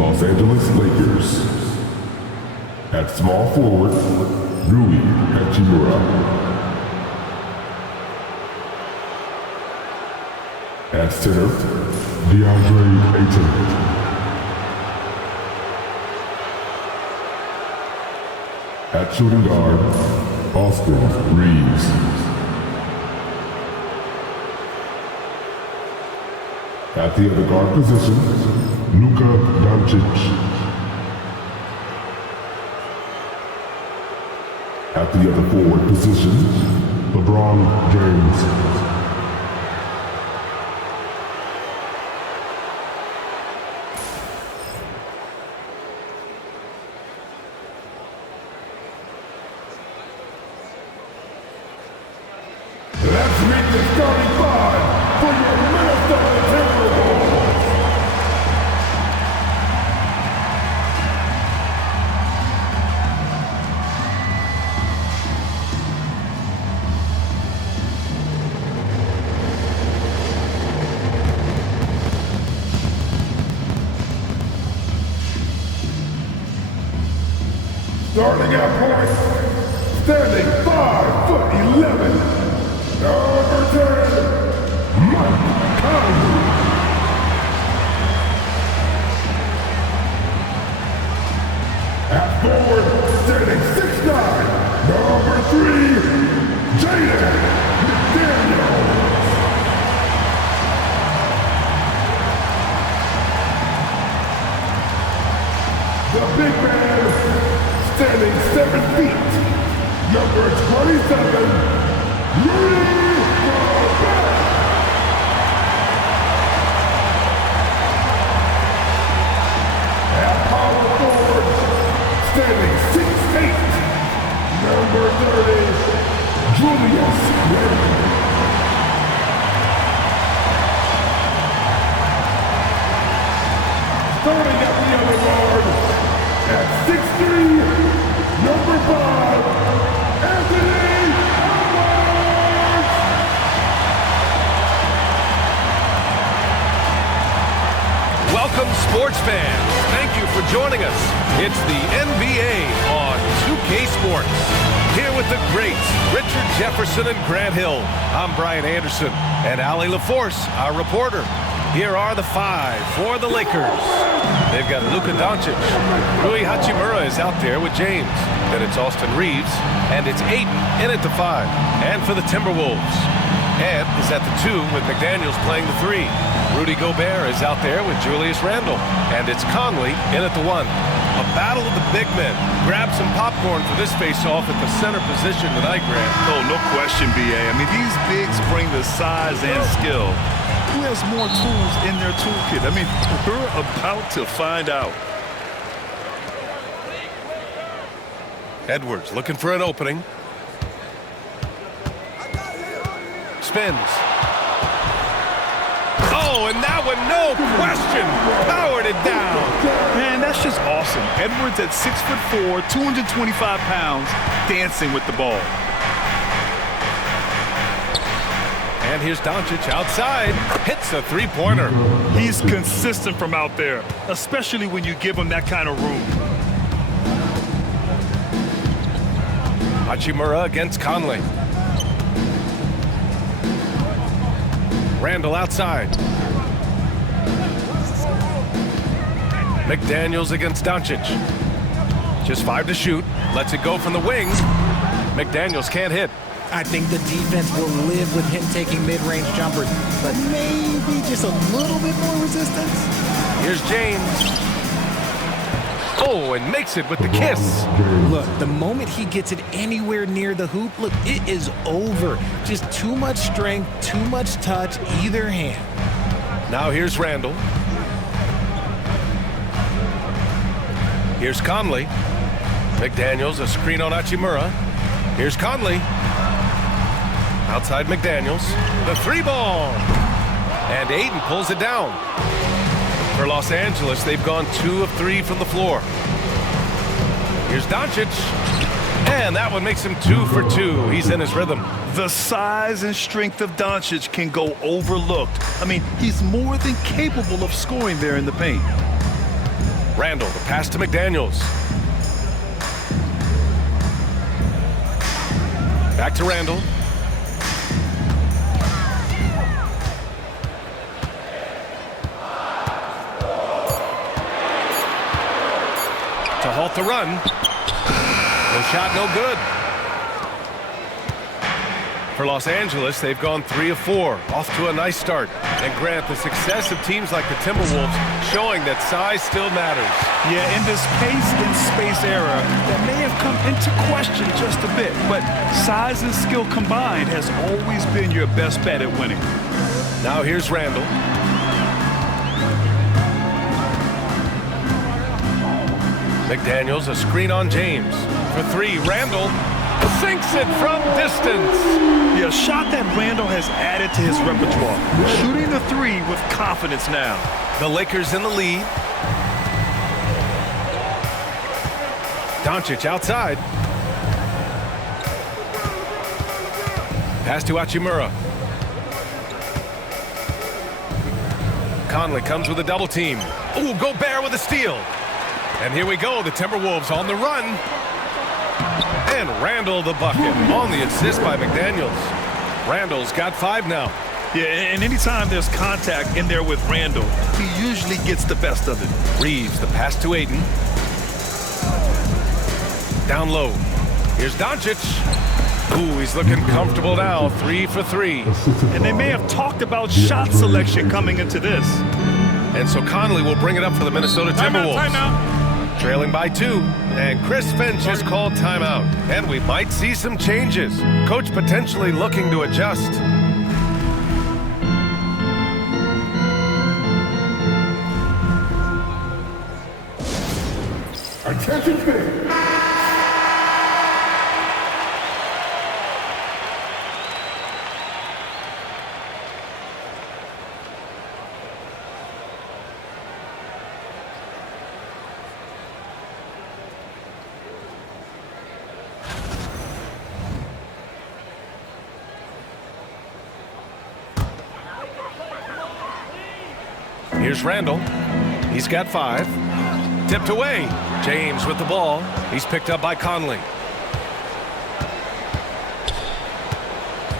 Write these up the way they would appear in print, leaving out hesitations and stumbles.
Los Angeles Lakers. At small forward, Rui Hachimura. At center, DeAndre Ayton. At shooting guard, Austin Reeves. At the other guard position, Luka Doncic. At the other forward position, LeBron James. Let's meet the starting five for your Minnesota Timberwolves. Starting at point, standing 5'11". Number 10, Mike Conley. At forward, standing 6'9", number 3, Jaden McDaniels. The big man, standing 7 feet, number 27, at power forward, standing 6'8", number 30, Julius Randle. Starting at the other guard, at 6'3", number 5, Anthony. Welcome, sports fans. Thank you for joining us. It's the NBA on 2K Sports. Here with the greats, Richard Jefferson and Grant Hill. I'm Brian Anderson, and Ali LaForce, our reporter. Here are the five for the Lakers. They've got Luka Doncic. Rui Hachimura is out there with James. Then it's Austin Reeves, and it's Ayton in at the 5. And for the Timberwolves, Ed is at the 2 with McDaniels playing the 3. Rudy Gobert is out there with Julius Randle. And it's Conley in at the 1. A battle of the big men. Grab some popcorn for this face-off at the center position tonight, Grant. Oh, no question, B.A. I mean, these bigs bring the size and skill. Who has more tools in their toolkit? I mean, we're about to find out. Edwards looking for an opening. Spins. Oh, and that one, no question, powered it down. Man, that's just awesome. Edwards at 6'4", 225 pounds, dancing with the ball. And here's Doncic outside, hits a three-pointer. He's consistent from out there, especially when you give him that kind of room. Hachimura against Conley. Randle outside. McDaniels against Doncic. Just 5 to shoot. Lets it go from the wing. McDaniels can't hit. I think the defense will live with him taking mid-range jumpers, but maybe just a little bit more resistance. Here's James. Oh, and makes it with the kiss. Look, the moment he gets it anywhere near the hoop, look, it is over. Just too much strength, too much touch, either hand. Now here's Randle. Here's Conley. McDaniels, a screen on Hachimura. Here's Conley. Outside McDaniels. The 3-ball. And Ayton pulls it down. For Los Angeles, they've gone 2 of 3 from the floor. Here's Doncic. And that one makes him 2 for 2. He's in his rhythm. The size and strength of Doncic can go overlooked. I mean, he's more than capable of scoring there in the paint. Randall, the pass to McDaniels. Back to Randall. To halt the run. No shot, no good. For Los Angeles, they've gone 3 of 4, off to a nice start. And Grant, the success of teams like the Timberwolves showing that size still matters. Yeah, in this pace and space era, that may have come into question just a bit, but size and skill combined has always been your best bet at winning. Now here's Randall. McDaniels, a screen on James. For 3, Randall sinks it from distance. Yeah, a shot that Randall has added to his repertoire. Shooting the 3 with confidence now. The Lakers in the lead. Doncic outside. Pass to Hachimura. Conley comes with a double team. Ooh, Gobert with a steal. And here we go, the Timberwolves on the run. And Randall the bucket on the assist by McDaniels. Randall's got 5 now. Yeah, and anytime there's contact in there with Randall, he usually gets the best of it. Reeves, the pass to Aiden. Down low. Here's Doncic. Ooh, he's looking comfortable now. 3 for 3. And they may have talked about shot selection coming into this. And so Conley will bring it up for the Minnesota Timberwolves. Timeout. Trailing by 2. And Chris Finch has called timeout. And we might see some changes. Coach potentially looking to adjust. Attention fans. Here's Randall. He's got 5. Tipped away. James with the ball. He's picked up by Conley.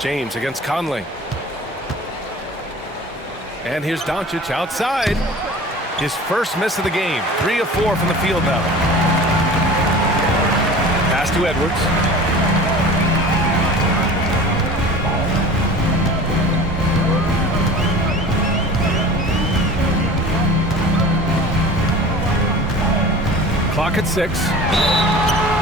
James against Conley. And here's Doncic outside. His first miss of the game. 3 of 4 from the field now. Pass to Edwards. Clock at 6.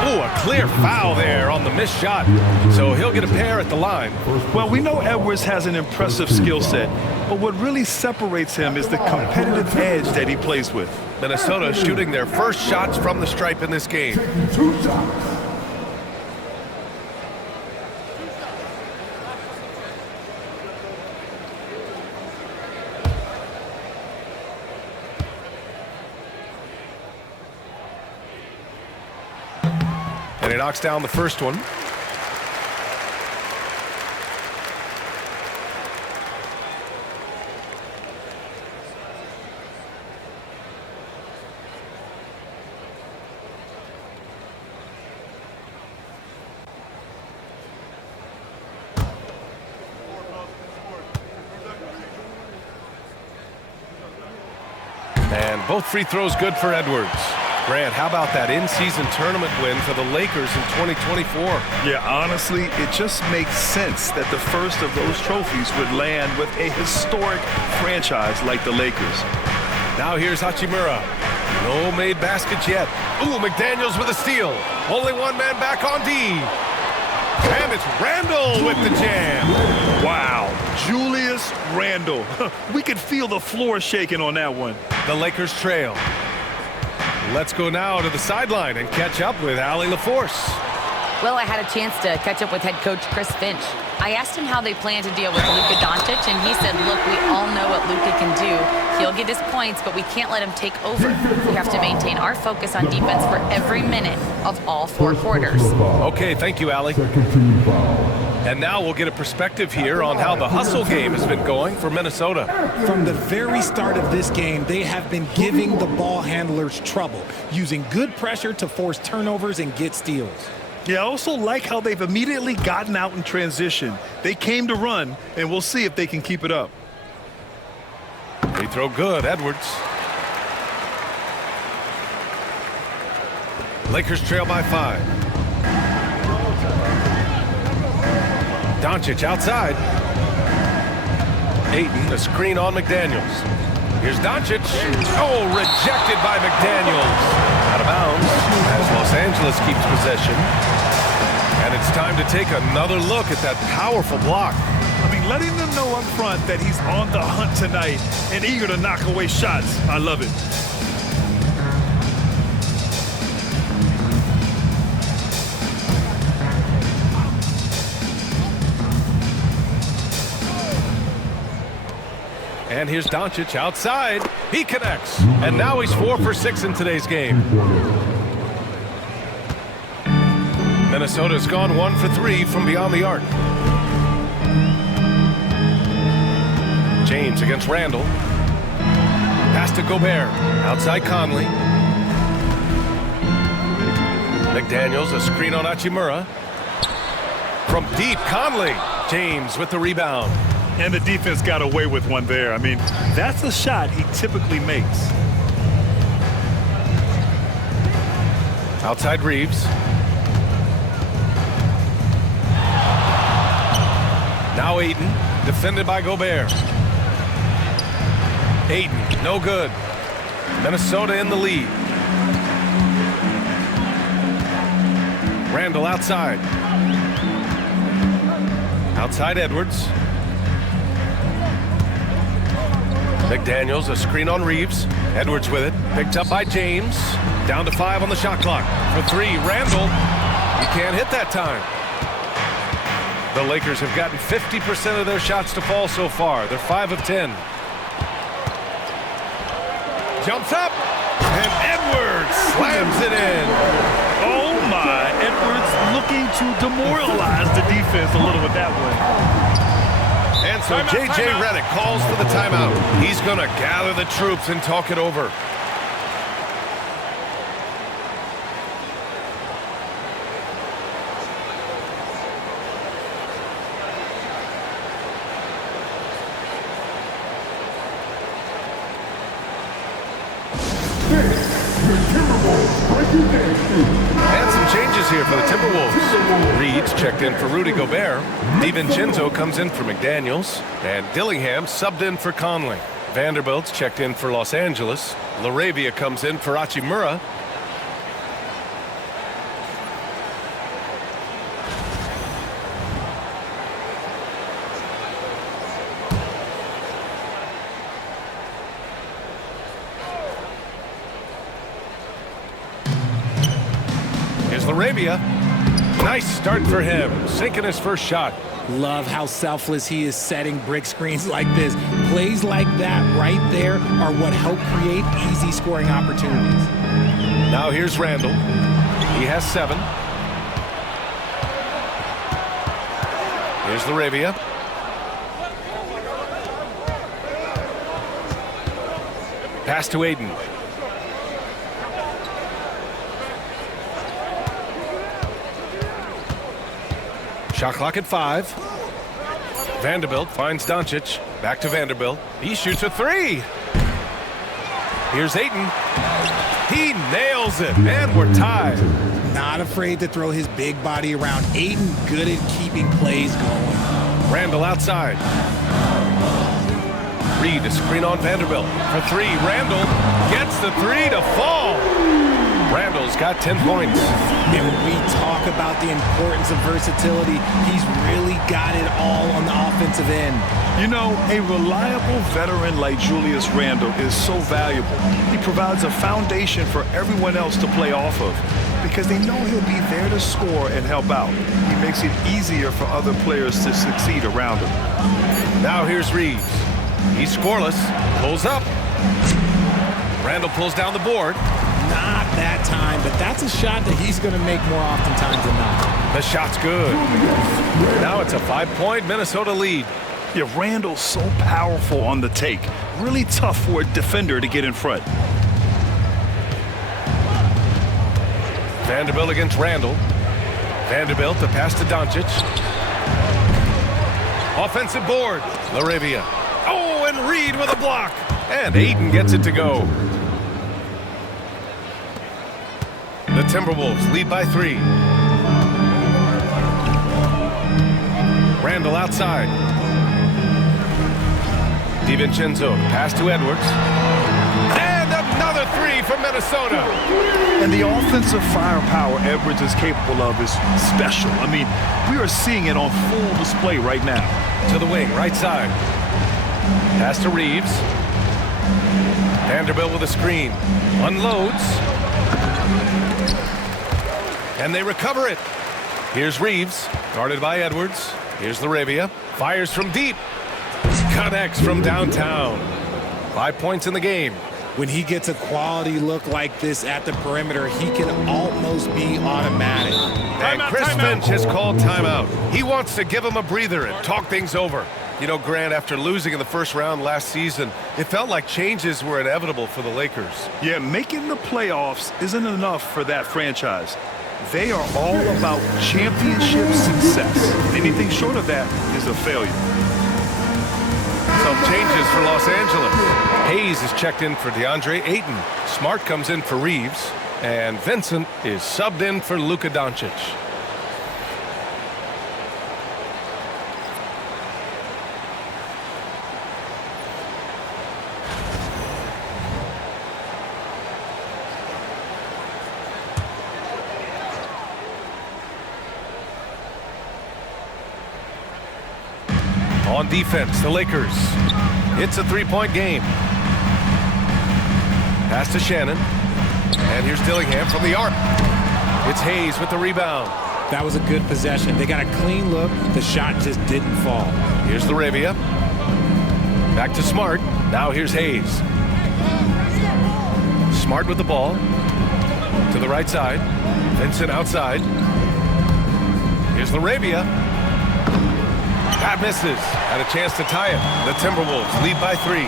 Ooh, a clear foul there on the missed shot. So he'll get a pair at the line. Well, we know Edwards has an impressive skill set, but what really separates him is the competitive edge that he plays with. Minnesota shooting their first shots from the stripe in this game. 2 shots. And he knocks down the first one. And both free throws good for Edwards. Grant, how about that in-season tournament win for the Lakers in 2024? Yeah, honestly, it just makes sense that the first of those trophies would land with a historic franchise like the Lakers. Now here's Hachimura. No made baskets yet. Ooh, McDaniels with a steal. Only one man back on D. And it's Randall with the jam. Wow, Julius Randall. We could feel the floor shaking on that one. The Lakers trail. Let's go now to the sideline and catch up with Allie LaForce. Well, I had a chance to catch up with head coach Chris Finch. I asked him how they plan to deal with Luka Doncic, and he said, look, we all know what Luka can do. He'll get his points, but we can't let him take over. We have to maintain our focus on defense for every minute of all 4 quarters. Okay, thank you, Allie. Second team foul. And now we'll get a perspective here on how the hustle game has been going for Minnesota. From the very start of this game, they have been giving the ball handlers trouble, using good pressure to force turnovers and get steals. Yeah, I also like how they've immediately gotten out in transition. They came to run, and we'll see if they can keep it up. They throw good, Edwards. Lakers trail by 5. Doncic outside. Ayton, a screen on McDaniels. Here's Doncic. Oh, rejected by McDaniels. Out of bounds as Los Angeles keeps possession. And it's time to take another look at that powerful block. I mean, letting them know up front that he's on the hunt tonight and eager to knock away shots. I love it. And here's Doncic outside. He connects. And now he's 4 for 6 in today's game. Minnesota's gone 1 for 3 from beyond the arc. James against Randall. Pass to Gobert. Outside Conley. McDaniels, a screen on Hachimura. From deep, Conley. James with the rebound. And the defense got away with one there. I mean, that's a shot he typically makes. Outside Reeves. Now Ayton, defended by Gobert. Ayton, no good. Minnesota in the lead. Randall outside. Outside Edwards. McDaniels, a screen on Reeves. Edwards with it. Picked up by James. Down to 5 on the shot clock. For 3, Randall. He can't hit that time. The Lakers have gotten 50% of their shots to fall so far. They're 5 of 10. Jumps up. And Edwards slams it in. Oh, my. Edwards looking to demoralize the defense a little with that one. And so J.J. Redick calls for the timeout. He's going to gather the troops and talk it over. And some changes here for the Timberwolves. Reed's checked in for Rudy Gobert. DiVincenzo comes in for McDaniels. And Dillingham subbed in for Conley. Vanderbilt's checked in for Los Angeles. LaRavia comes in for Hachimura. LaRavia, nice start for him, sinking his first shot. Love how selfless he is setting brick screens like this. Plays like that right there are what help create easy scoring opportunities. Now here's Randall. He has 7. Here's LaRavia. Pass to Ayton. Shot clock at 5. Vanderbilt finds Doncic. Back to Vanderbilt. He shoots a 3. Here's Ayton. He nails it, and we're tied. Not afraid to throw his big body around. Ayton good at keeping plays going. Randall outside. Reed, a screen on Vanderbilt. For 3, Randall gets the 3 to fall. Randall's got 10 points. And when we talk about the importance of versatility, he's really got it all on the offensive end. You know, a reliable veteran like Julius Randle is so valuable. He provides a foundation for everyone else to play off of because they know he'll be there to score and help out. He makes it easier for other players to succeed around him. Now here's Reeves. He's scoreless. Pulls up. Randall pulls down the board. Not that time, but that's a shot that he's going to make more oftentimes than not. The shot's good. Now it's a 5-point Minnesota lead. Yeah, Randall's so powerful on the take. Really tough for a defender to get in front. Vanderbilt against Randall. Vanderbilt, the pass to Doncic. Offensive board. Laravia. Oh, and Reed with a block. And Ayton gets it to go. The Timberwolves lead by 3. Randall outside. DiVincenzo pass to Edwards. And another 3 for Minnesota. And the offensive firepower Edwards is capable of is special. I mean, we are seeing it on full display right now. To the wing, right side. Pass to Reeves. Vanderbilt with a screen. Unloads. And they recover it. Here's Reeves, guarded by Edwards. Here's Laravia. Fires from deep. Connects from downtown. 5 points in the game. When he gets a quality look like this at the perimeter, he can almost be automatic. And Chris Finch has called timeout. He wants to give him a breather and talk things over. You know, Grant, after losing in the first round last season, it felt like changes were inevitable for the Lakers. Yeah, making the playoffs isn't enough for that franchise. They are all about championship success. Anything short of that is a failure. Some changes for Los Angeles. Hayes is checked in for DeAndre Ayton. Smart comes in for Reeves. And Vincent is subbed in for Luka Doncic. On defense, the Lakers. It's a 3-point game. Pass to Shannon. And here's Dillingham from the arc. It's Hayes with the rebound. That was a good possession. They got a clean look. The shot just didn't fall. Here's Laravia. Back to Smart. Now here's Hayes. Smart with the ball. To the right side. Vincent outside. Here's Laravia. That misses. Had a chance to tie it. The Timberwolves lead by 3.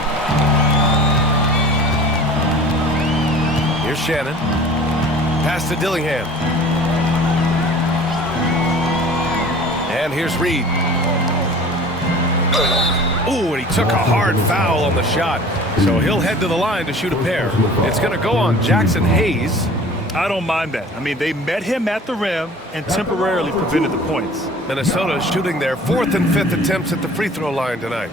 Here's Shannon. Pass to Dillingham. And here's Reed. Ooh, and he took a hard foul on the shot. So he'll head to the line to shoot a pair. It's going to go on Jackson Hayes. I don't mind that. I mean, they met him at the rim and temporarily prevented the points. Minnesota shooting their 4th and 5th attempts at the free throw line tonight.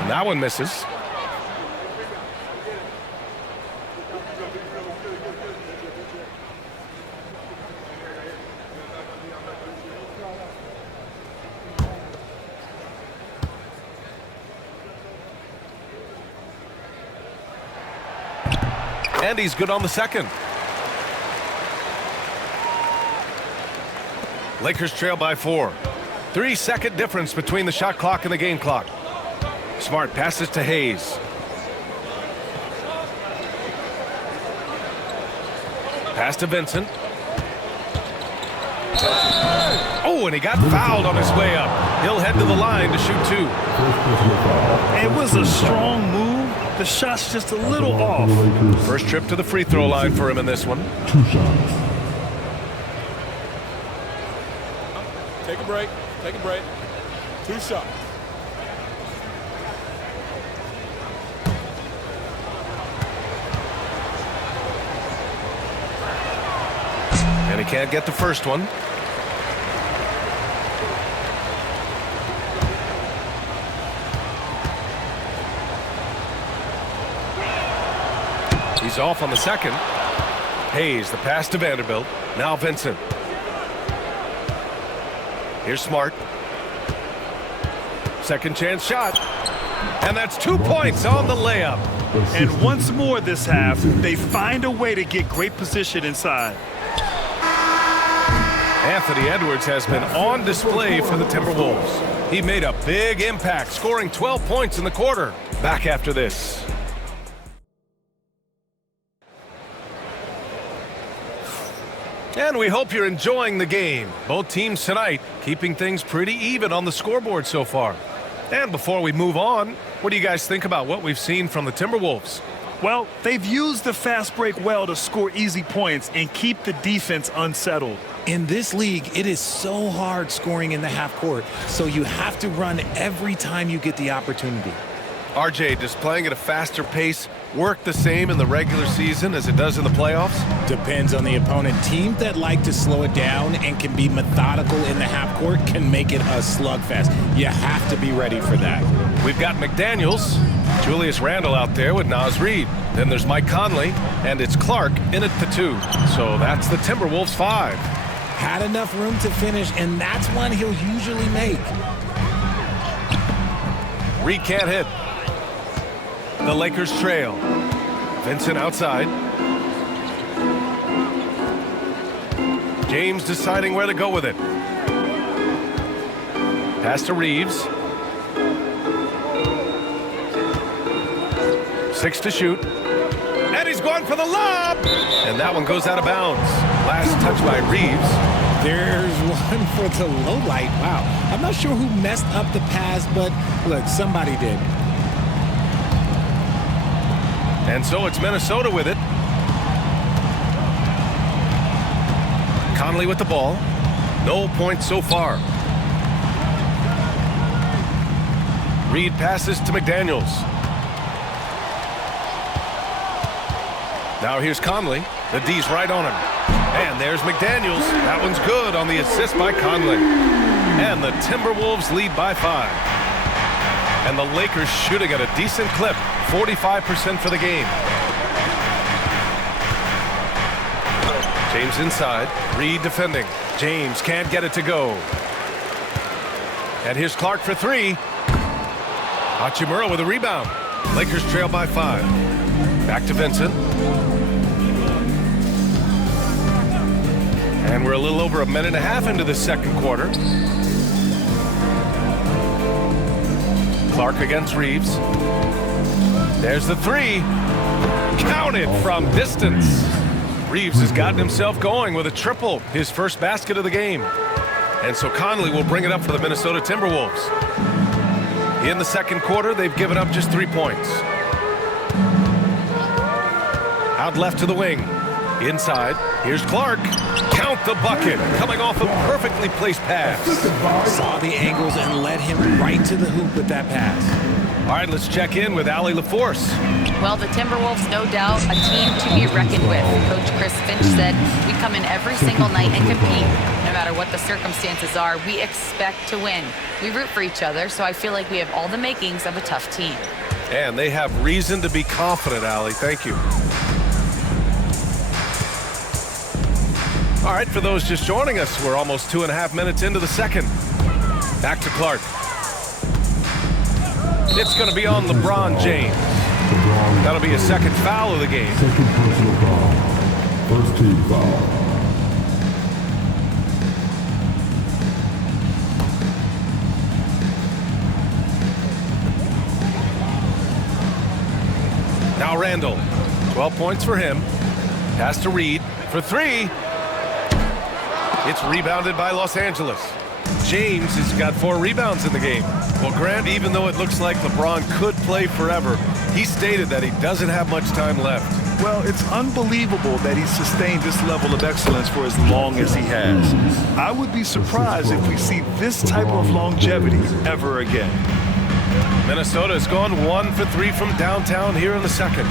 And that one misses. And he's good on the second. Lakers trail by 4. 3-second difference between the shot clock and the game clock. Smart passes to Hayes. Pass to Vincent. Oh, and he got fouled on his way up. He'll head to the line to shoot 2. It was a strong move. The shot's just a little off. First trip to the free throw line for him in this one. 2 shots. Take a break. Take a break. 2 shots. And he can't get the first one. He's off on the second. Hayes, the pass to Vanderbilt. Now Vincent. Here's Smart. Second chance shot. And that's 2 points on the layup. And once more this half, they find a way to get great position inside. Anthony Edwards has been on display for the Timberwolves. He made a big impact, scoring 12 points in the quarter. Back after this. And we hope you're enjoying the game. Both teams tonight keeping things pretty even on the scoreboard so far. And before we move on, what do you guys think about what we've seen from the Timberwolves? Well, they've used the fast break well to score easy points and keep the defense unsettled. In this league, it is so hard scoring in the half court, so you have to run every time you get the opportunity. RJ, does playing at a faster pace work the same in the regular season as it does in the playoffs? Depends on the opponent. Teams that like to slow it down and can be methodical in the half court can make it a slugfest. You have to be ready for that. We've got McDaniels, Julius Randle out there with Naz Reid. Then there's Mike Conley, and it's Clark in at the 2. So that's the Timberwolves 5. Had enough room to finish, and that's one he'll usually make. Reid can't hit. The Lakers trail. Vincent outside. James deciding where to go with it. Pass to Reeves. 6 to shoot. And he's going for the lob! And that one goes out of bounds. Last touch by Reeves. There's one for the low light. Wow. I'm not sure who messed up the pass, but look, somebody did. And so it's Minnesota with it. Conley with the ball. No points so far. Reid passes to McDaniels. Now here's Conley. The D's right on him. And there's McDaniels. That one's good on the assist by Conley. And the Timberwolves lead by 5. And the Lakers shooting at a decent clip. 45% for the game. James inside. Reid defending. James can't get it to go. And here's Clark for 3. Hachimura with a rebound. Lakers trail by 5. Back to Vincent. And we're a little over a minute and a half into the second quarter. Clark against Reeves. There's the 3. Counted from distance. Reeves has gotten himself going with a triple, his first basket of the game. And so Conley will bring it up for the Minnesota Timberwolves. In the second quarter, they've given up just 3 points. Out left to the wing. Inside, here's Clark. Count the bucket, coming off a perfectly placed pass. Saw the angles and led him right to the hoop with that pass. All right, let's check in with Allie LaForce. Well, the Timberwolves, no doubt, a team to be reckoned with. Coach Chris Finch said, we come in every single night and compete. No matter what the circumstances are, we expect to win. We root for each other, so I feel like we have all the makings of a tough team. And they have reason to be confident, Allie. Thank you. All right, for those just joining us, we're almost 2.5 minutes into the second. Back to Clark. It's going to be on LeBron James. That'll be his second foul of the game. Second personal foul. First team foul. Now Randle. 12 points for him. Pass to Reid for 3. It's rebounded by Los Angeles. James has got 4 rebounds in the game. Well, Grant, even though it looks like LeBron could play forever, he stated that he doesn't have much time left. Well, it's unbelievable that he's sustained this level of excellence for as long as he has. I would be surprised if we see this type of longevity ever again. Minnesota has gone 1 for 3 from downtown here in the second.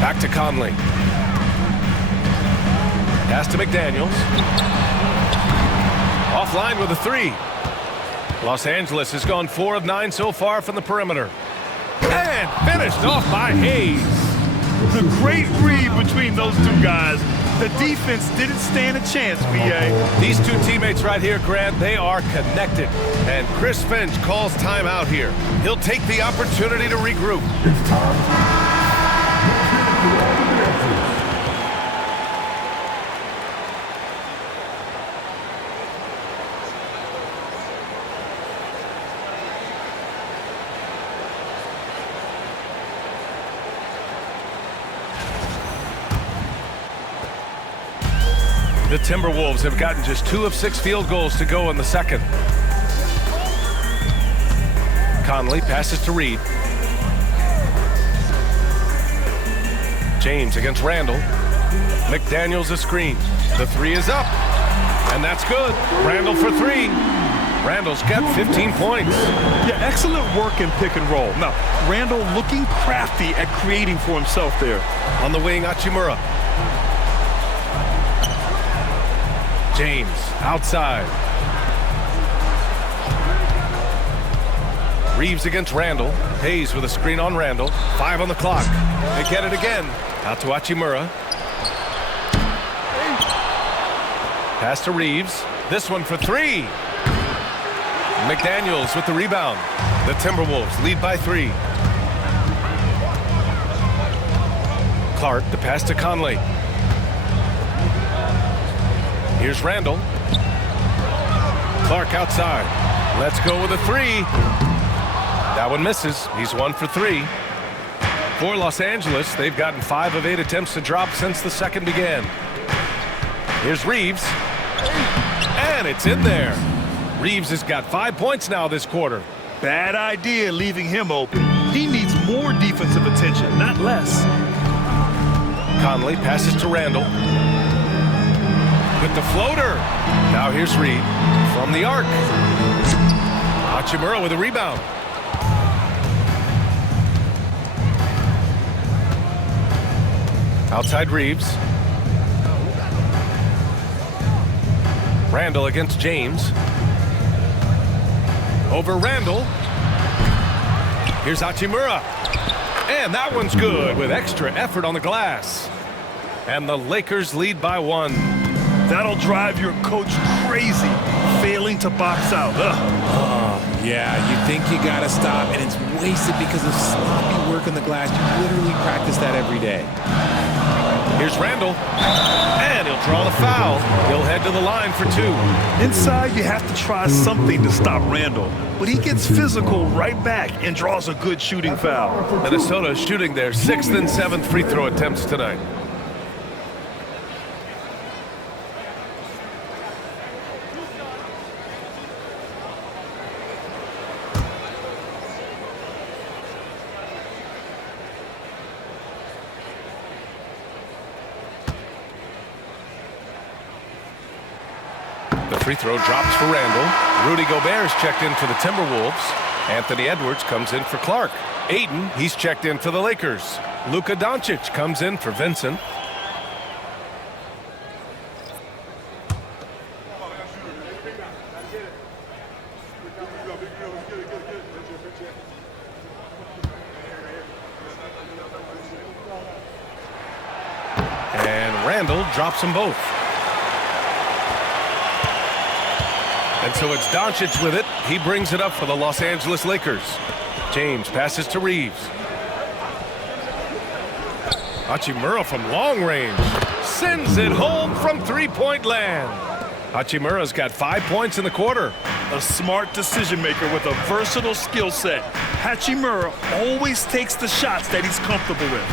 Back to Conley. Pass to McDaniels. Offline with a 3. Los Angeles has gone 4 of 9 so far from the perimeter. And finished off by Hayes. The great read between those two guys. The defense didn't stand a chance, B.A. These two teammates right here, Grant, they are connected. And Chris Finch calls timeout here. He'll take the opportunity to regroup. It's time. The Timberwolves have gotten just 2 of 6 field goals to go in the second. Conley passes to Reed. James against Randall. McDaniels a screen. The 3 is up. And that's good. Randall for 3. Randall's got 15 points. Yeah, excellent work in pick and roll. Now, Randall looking crafty at creating for himself there. On the wing, Hachimura. James outside. Reeves against Randall. Hayes with a screen on Randall. 5 on the clock. They get it again. Out to Hachimura. Pass to Reeves. This one for 3. McDaniels with the rebound. The Timberwolves lead by 3. Clark, the pass to Conley. Here's Randall. Clark outside. Let's go with a 3. That one misses. He's 1 for 3. For Los Angeles, they've gotten 5 of 8 attempts to drop since the second began. Here's Reeves. And it's in there. Reeves has got 5 points now this quarter. Bad idea leaving him open. He needs more defensive attention, not less. Conley passes to Randall. With the floater. Now here's Reed from the arc. Hachimura with a rebound. Outside Reeves. Randall against James. Over Randall. Here's Hachimura. And that one's good with extra effort on the glass. And the Lakers lead by 1. That'll drive your coach crazy, failing to box out. Yeah, you think you got to stop, and it's wasted because of sloppy work on the glass. You literally practice that every day. Here's Randall. And he'll draw the foul. He'll head to the line for 2. Inside, you have to try something to stop Randall. But he gets physical right back and draws a good shooting foul. Minnesota shooting their 6th and 7th free throw attempts tonight. The free throw drops for Randall. Rudy Gobert is checked in for the Timberwolves. Anthony Edwards comes in for Clark. Aiden, he's checked in for the Lakers. Luka Doncic comes in for Vincent. And Randall drops them both. And so it's Doncic with it. He brings it up for the Los Angeles Lakers. James passes to Reeves. Hachimura from long range. Sends it home from 3-point land. Hachimura's got 5 points in the quarter. A smart decision maker with a versatile skill set. Hachimura always takes the shots that he's comfortable with.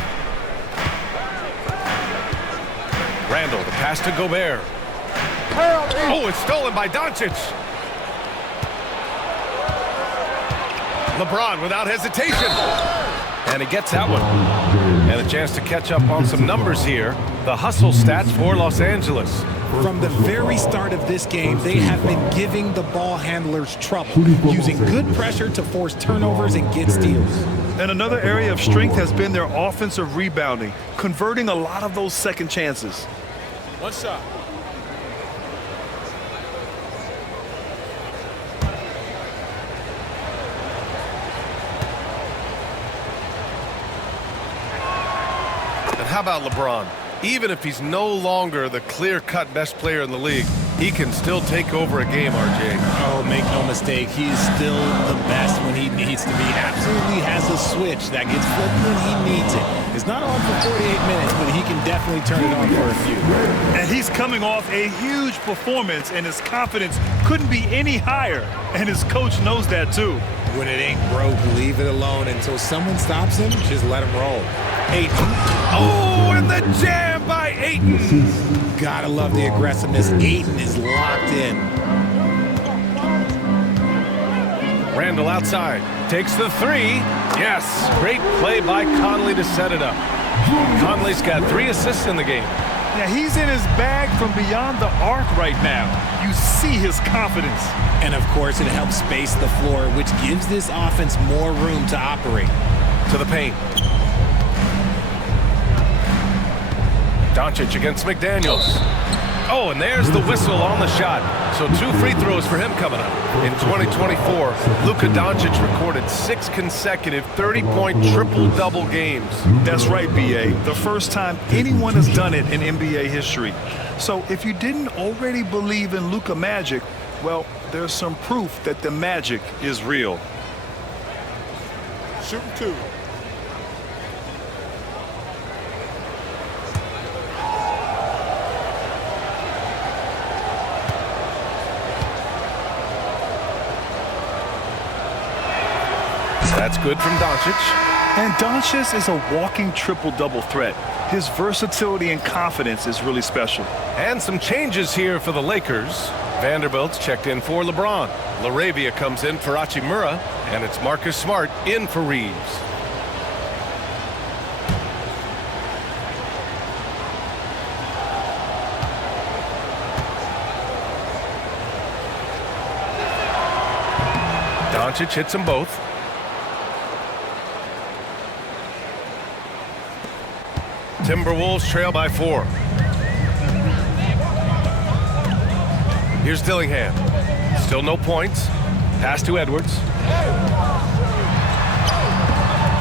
Randall, the pass to Gobert. Oh, it's stolen by Doncic. LeBron without hesitation. And he gets that one. And a chance to catch up on some numbers here. The hustle stats for Los Angeles. From the very start of this game, they have been giving the ball handlers trouble, using good pressure to force turnovers and get steals. And another area of strength has been their offensive rebounding, converting a lot of those second chances. 1 shot. And how about LeBron? Even if he's no longer the clear-cut best player in the league, he can still take over a game, RJ. Oh, make no mistake, he's still the best when he needs to be. Absolutely has a switch that gets flipped when he needs it. It's not on for 48 minutes, but he can definitely turn it on for a few. And he's coming off a huge performance, and his confidence couldn't be any higher. And his coach knows that, too. When it ain't broke, leave it alone until someone stops him. Just let him roll. Oh, and the jam Good by Ayton. Gotta love the aggressiveness. Ayton is locked in. Randall outside. Takes the three. Yes. Great play by Conley to set it up. Conley's got 3 assists in the game. Yeah, he's in his bag from beyond the arc right now. You see his confidence. And, of course, it helps space the floor, which gives this offense more room to operate. To the paint. Doncic against McDaniels. Oh, and there's the whistle on the shot. So 2 free throws for him coming up. In 2024, Luka Doncic recorded 6 consecutive 30-point triple-double games. That's right, B.A. The first time anyone has done it in NBA history. So if you didn't already believe in Luka Magic, well, there's some proof that the magic is real. Shooting 2. That's good from Doncic. And Doncic is a walking triple-double threat. His versatility and confidence is really special. And some changes here for the Lakers. Vanderbilt's checked in for LeBron. LaRavia comes in for Hachimura. And it's Marcus Smart in for Reeves. Doncic hits them both. Timberwolves trail by 4. Here's Dillingham. Still no points. Pass to Edwards.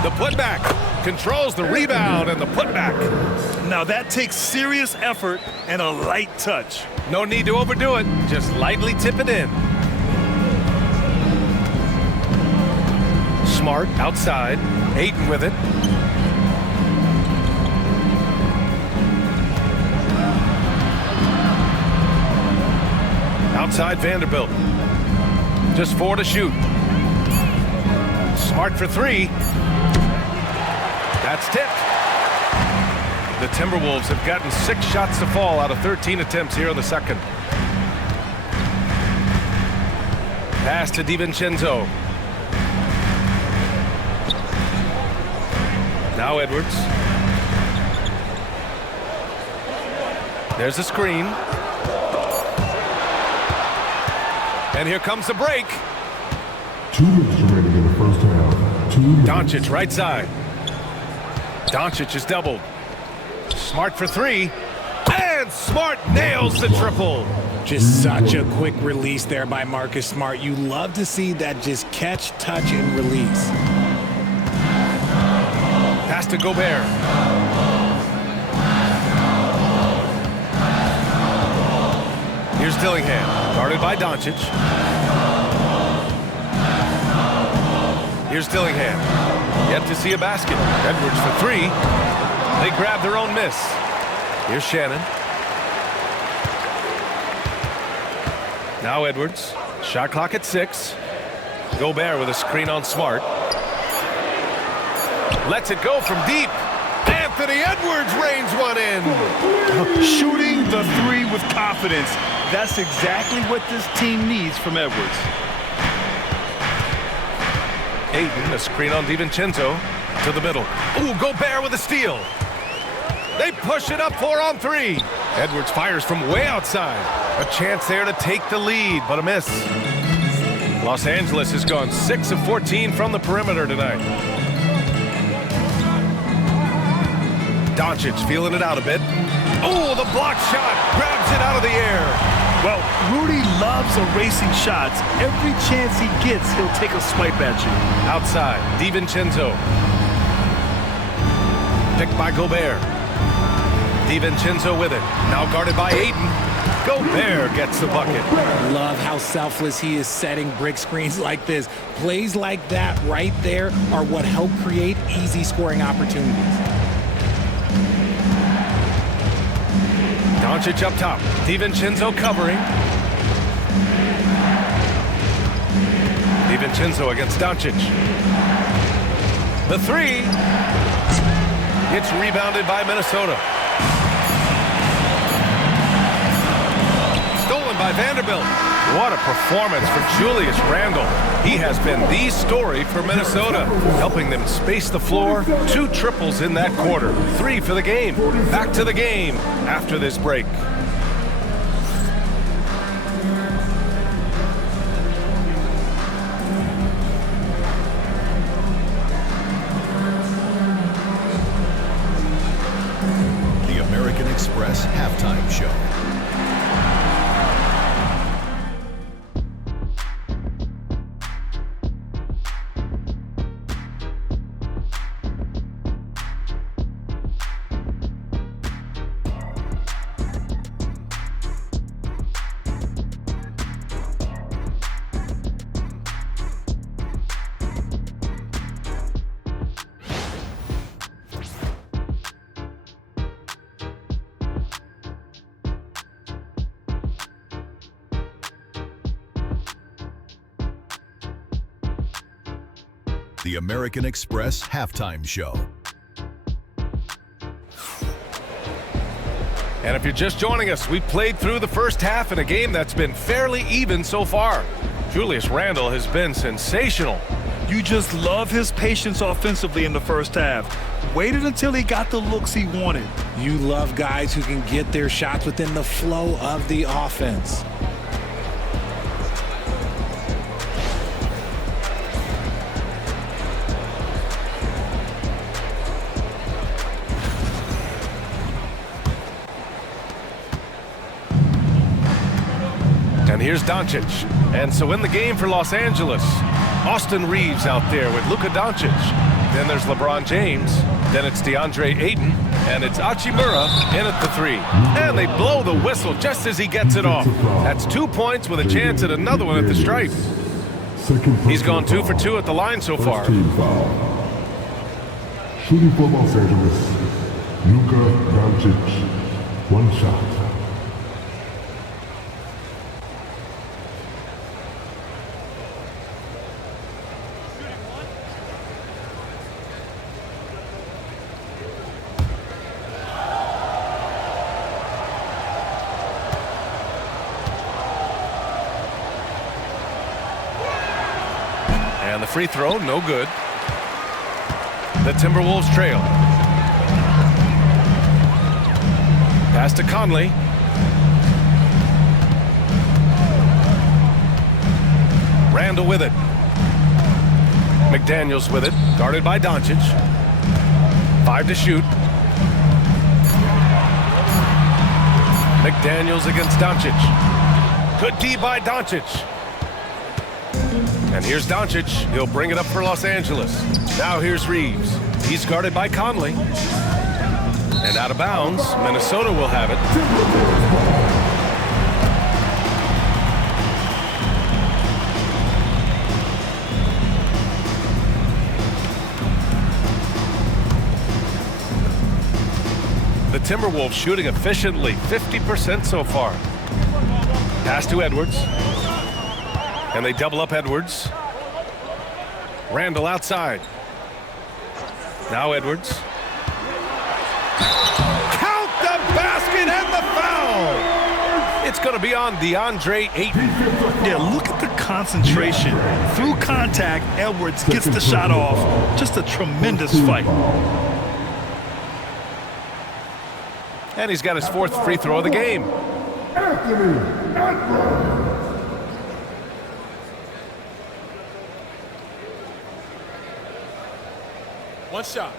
The putback. Controls the rebound and the putback. Now that takes serious effort and a light touch. No need to overdo it. Just lightly tip it in. Smart outside. Ayton with it. Outside Vanderbilt. Just 4 to shoot. Smart for 3. That's tipped. The Timberwolves have gotten 6 shots to fall out of 13 attempts here in the second. Pass to DiVincenzo. Now Edwards. There's a screen. And here comes the break. 2 minutes remaining in the first half. 2 minutes. Doncic right side. Doncic is doubled. Smart for 3. And Smart nails the triple. Just such a quick release there by Marcus Smart. You love to see that just catch, touch, and release. Pass to Gobert. Here's Dillingham, guarded by Doncic. Here's Dillingham. Yet to see a basket. Edwards for 3. They grab their own miss. Here's Shannon. Now Edwards. Shot clock at 6. Gobert with a screen on Smart. Lets it go from deep. Anthony Edwards rains one in. Shooting the 3 with confidence. That's exactly what this team needs from Edwards. Ayton, a screen on DiVincenzo to the middle. Ooh, Gobert with a steal. They push it up 4 on 3. Edwards fires from way outside. A chance there to take the lead, but a miss. Los Angeles has gone 6 of 14 from the perimeter tonight. Doncic feeling it out a bit. Oh, the block shot grabs it out of the air. Well, Rudy loves erasing shots. Every chance he gets, he'll take a swipe at you. Outside, DiVincenzo. Picked by Gobert. DiVincenzo with it. Now guarded by Ayton. Gobert gets the bucket. Love how selfless he is setting brick screens like this. Plays like that right there are what help create easy scoring opportunities. Doncic up top. DiVincenzo covering. DiVincenzo against Doncic. The 3. It's rebounded by Minnesota. by Vanderbilt. What a performance for Julius Randle. He has been the story for Minnesota, helping them space the floor. 2 triples in that quarter. 3 for the game. Back to the game after this break. The American Express halftime show. The American Express halftime show. And if you're just joining us, we played through the first half in a game that's been fairly even so far. Julius Randle has been sensational. You just love his patience offensively in the first half. Waited until he got the looks he wanted. You love guys who can get their shots within the flow of the offense. And here's Doncic. And so in the game for Los Angeles, Austin Reeves out there with Luka Doncic. Then there's LeBron James. Then it's DeAndre Ayton. And it's Hachimura in at the 3. And they blow the whistle just as he gets it off. That's 2 points with a chance at another one at the stripe. He's gone 2 for 2 at the line so far. Shooting for Los Angeles, Luka Doncic. 1 shot. And the free throw, no good. The Timberwolves trail. Pass to Conley. Randle with it. McDaniels with it, guarded by Doncic. 5 to shoot. McDaniels against Doncic. Good D by Doncic. And here's Doncic. He'll bring it up for Los Angeles. Now here's Reeves. He's guarded by Conley. And out of bounds, Minnesota will have it. The Timberwolves shooting efficiently, 50% so far. Pass to Edwards. And they double up Edwards. Randle outside. Now Edwards. Count the basket and the foul! It's going to be on DeAndre Ayton. Yeah, look at the concentration. Through contact, Edwards gets the shot off. Just a tremendous fight. And he's got his 4th free throw of the game. Anthony Edwards. One shot.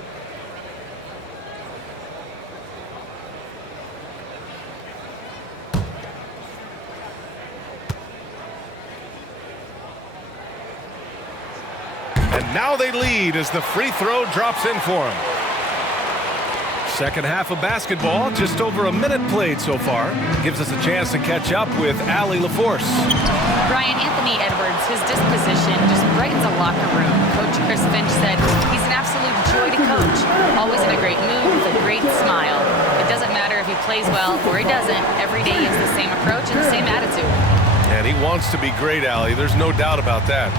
And now they lead as the free throw drops in for him. Second half of basketball, just over a minute played so far. Gives us a chance to catch up with Allie LaForce. Brian, Anthony Edwards, his disposition just brightens a locker room. Coach Chris Finch said he's an absolute joy to coach. Always in a great mood with a great smile. It doesn't matter if he plays well or he doesn't. Every day he has the same approach and the same attitude. And he wants to be great, Allie. There's no doubt about that.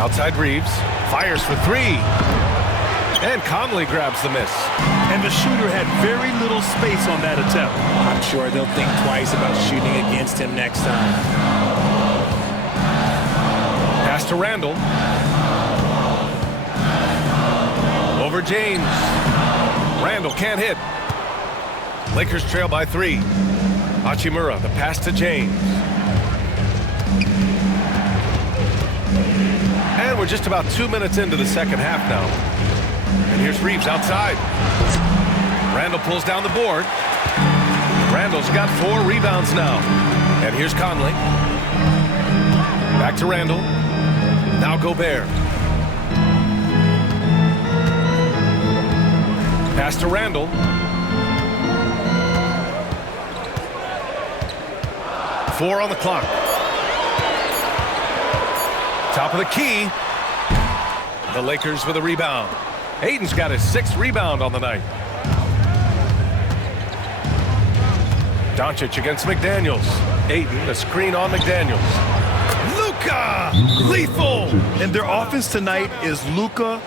Outside Reeves. Fires for 3. And Conley grabs the miss. And the shooter had very little space on that attempt. I'm sure they'll think twice about shooting against him next time. Pass to Randall. Over James. Randall can't hit. Lakers trail by 3. Hachimura, the pass to James. And we're just about 2 minutes into the second half now. And here's Reeves outside. Randall pulls down the board. Randall's got 4 rebounds now. And here's Conley. Back to Randall. Now Gobert. Pass to Randall. Four on the clock. Top of the key. The Lakers with a rebound. Ayton's got his 6th rebound on the night. Doncic against McDaniels. Ayton, a screen on McDaniels. Luka! Lethal! And their offense tonight is Luka,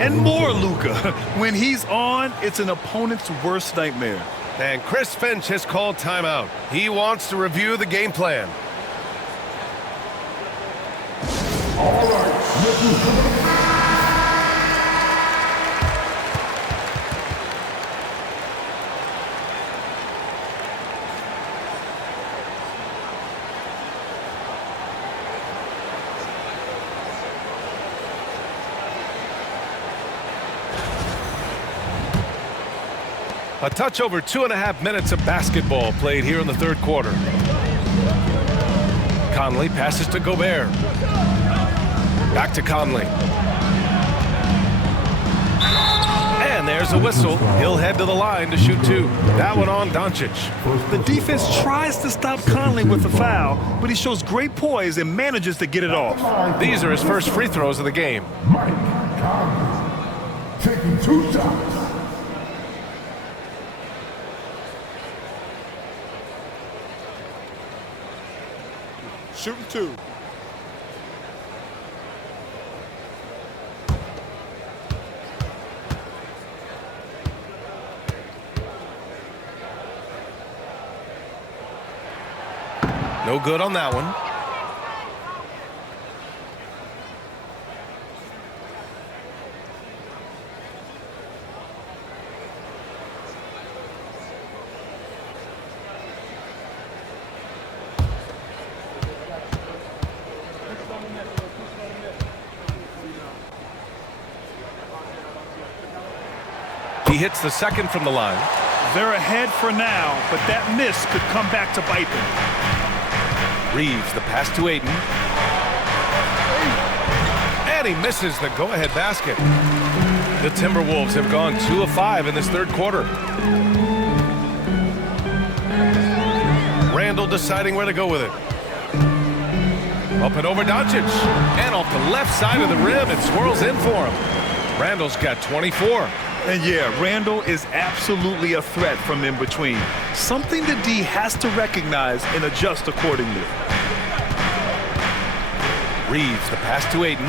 and more Luka. When he's on, it's an opponent's worst nightmare. And Chris Finch has called timeout. He wants to review the game plan. All right, A touch over 2.5 minutes of basketball played here in the third quarter. Conley passes to Gobert. Back to Conley. And there's a whistle. He'll head to the line to shoot 2. That one on Doncic. The defense tries to stop Conley with the foul, but he shows great poise and manages to get it off. These are his first free throws of the game. Mike Conley taking 2 shots. Shooting 2. No good on that one. He hits the second from the line. They're ahead for now, but that miss could come back to bite them. Reeves, the pass to Ayton. And he misses the go-ahead basket. The Timberwolves have gone 2 of 5 in this third quarter. Randall deciding where to go with it. Up and over Doncic. And off the left side of the rim, it swirls in for him. Randall's got 24. And yeah, Randall is absolutely a threat from in between. Something the D has to recognize and adjust accordingly. Reeves, the pass to Ayton.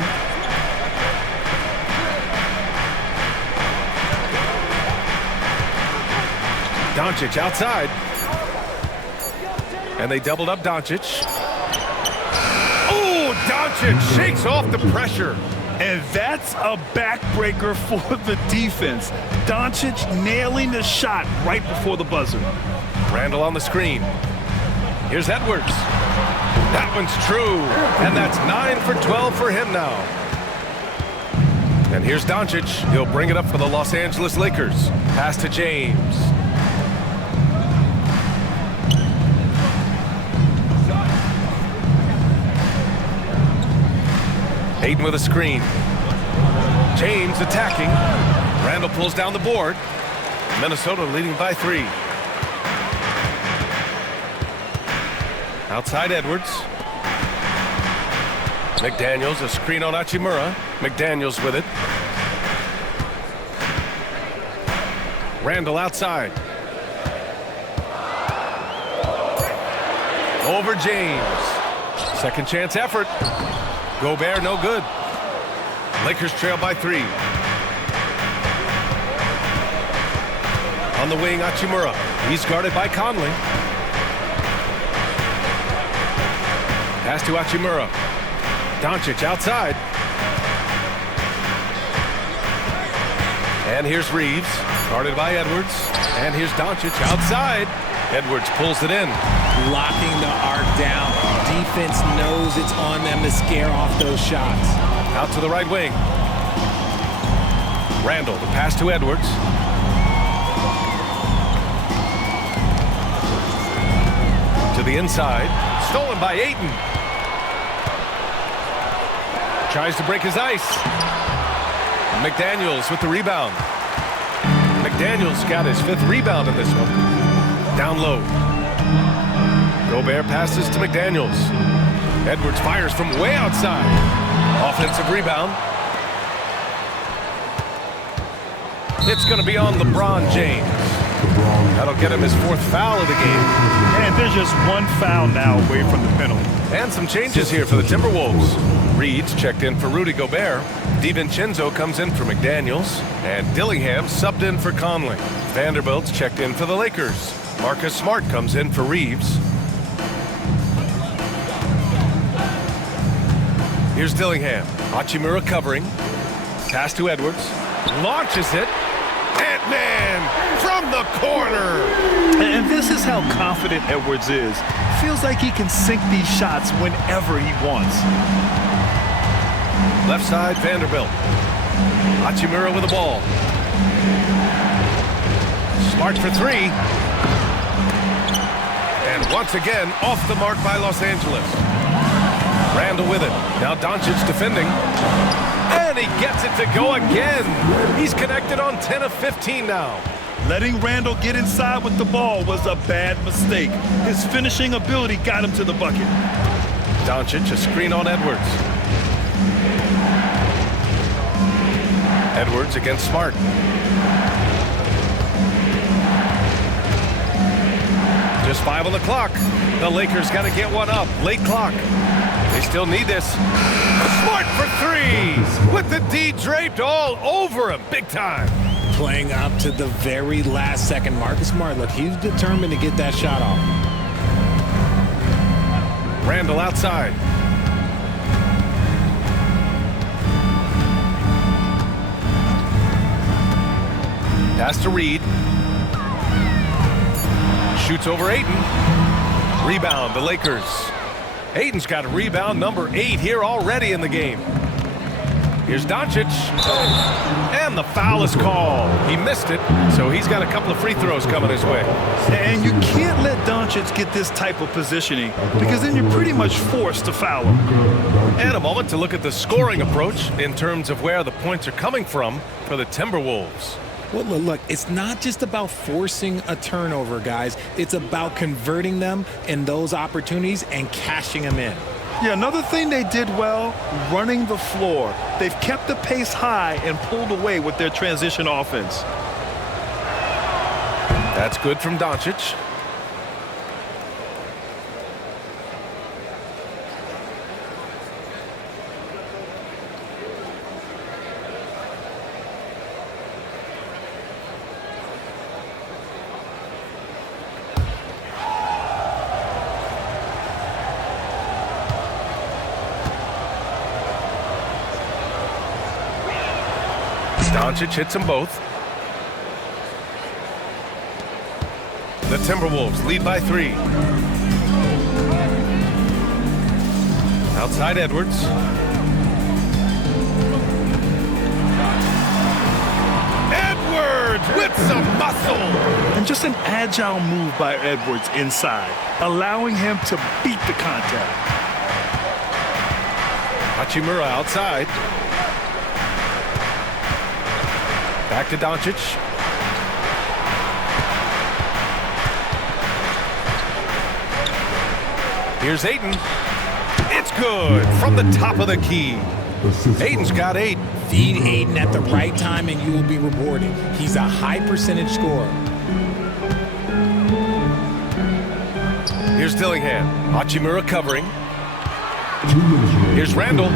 Doncic outside. And they doubled up Doncic. Oh, Doncic shakes off the pressure. And that's a backbreaker for the defense. Doncic nailing the shot right before the buzzer. Randall on the screen. Here's Edwards. That one's true. And that's 9 for 12 for him now. And here's Doncic. He'll bring it up for the Los Angeles Lakers. Pass to James. Ayton with a screen. James attacking. Randall pulls down the board. Minnesota leading by 3. Outside Edwards. McDaniels, a screen on Hachimura. McDaniels with it. Randall outside. Over James. Second chance effort. Gobert no good. Lakers trail by 3. On the wing, Hachimura. He's guarded by Conley. Pass to Hachimura. Doncic outside. And here's Reeves, guarded by Edwards. And here's Doncic outside. Edwards pulls it in. Locking the arc down. Defense knows it's on them to scare off those shots. Out to the right wing. Randall, the pass to Edwards. To the inside. Stolen by Ayton. Tries to break his ice. McDaniels with the rebound. McDaniels got his 5th rebound in this one. Down low. Gobert passes to McDaniels. Edwards fires from way outside. Offensive rebound. It's going to be on LeBron James. That'll get him his 4th foul of the game. And there's just one foul now away from the penalty. And some changes here for the Timberwolves. Reed's checked in for Rudy Gobert. DiVincenzo comes in for McDaniels. And Dillingham subbed in for Conley. Vanderbilt's checked in for the Lakers. Marcus Smart comes in for Reeves. Here's Dillingham. Hachimura covering. Pass to Edwards. Launches it. Ant-Man from the corner. And this is how confident Edwards is. Feels like he can sink these shots whenever he wants. Left side, Vanderbilt. Hachimura with the ball. Smart for 3. And once again, off the mark by Los Angeles. Randall with it. Now Doncic defending. And he gets it to go again. He's connected on 10 of 15 now. Letting Randall get inside with the ball was a bad mistake. His finishing ability got him to the bucket. Doncic, a screen on Edwards. Edwards against Smart. Just 5 on the clock. The Lakers got to get one up. Late clock. They still need this. Smart for 3 with the D draped all over him. Big time. Playing up to the very last second. Marcus Smart, look, he's determined to get that shot off. Randall outside. Pass to Reed. Shoots over Ayton. Rebound, the Lakers. Ayton's got rebound number 8 here already in the game. Here's Doncic. And the foul is called. He missed it, so he's got a couple of free throws coming his way. And you can't let Doncic get this type of positioning because then you're pretty much forced to foul him. And a moment to look at the scoring approach in terms of where the points are coming from for the Timberwolves. Well, look, it's not just about forcing a turnover, guys. It's about converting them in those opportunities and cashing them in. Yeah, another thing they did well, running the floor. They've kept the pace high and pulled away with their transition offense. That's good from Doncic. Doncic hits them both. The Timberwolves lead by 3. Outside Edwards. Edwards with some muscle. And just an agile move by Edwards inside, allowing him to beat the contact. Hachimura outside. Back to Doncic. Here's Ayton. It's good from the top of the key. Ayton's got 8. Feed Ayton at the right time and you will be rewarded. He's a high percentage scorer. Here's Dillingham. Hachimura covering. Here's Randall.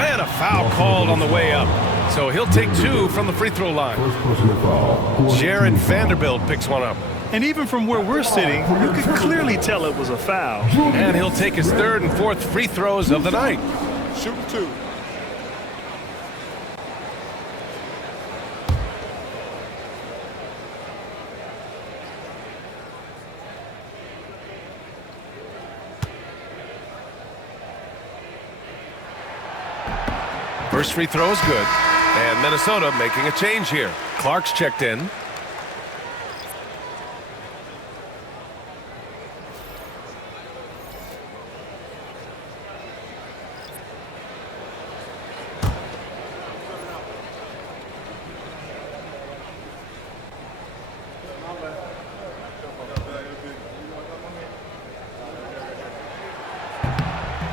And a foul called on the way up. So he'll take 2 from the free throw line. First personal foul. Jared Vanderbilt picks one up. And even from where we're sitting, you could clearly tell it was a foul. And he'll take his 3rd and 4th free throws of the night. Shooting 2. First free throw is good. And Minnesota making a change here. Clark's checked in.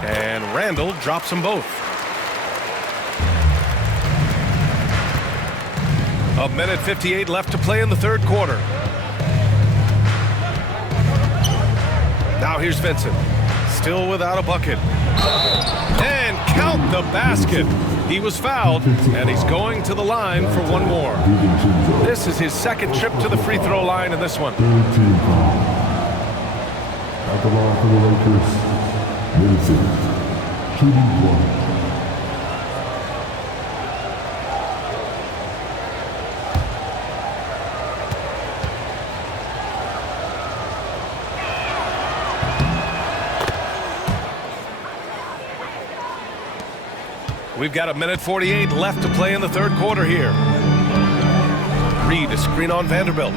And Randall drops them both. A minute 58 left to play in the 3rd quarter. Now here's Vincent. Still without a bucket. And count the basket. He was fouled, and he's going to the line for one more. This is his 2nd trip to the free throw line in this one. 13 foul. At the line for the Lakers, Vincent. Shooting 1. We've got a minute 48 left to play in the 3rd quarter here. Reed to screen on Vanderbilt.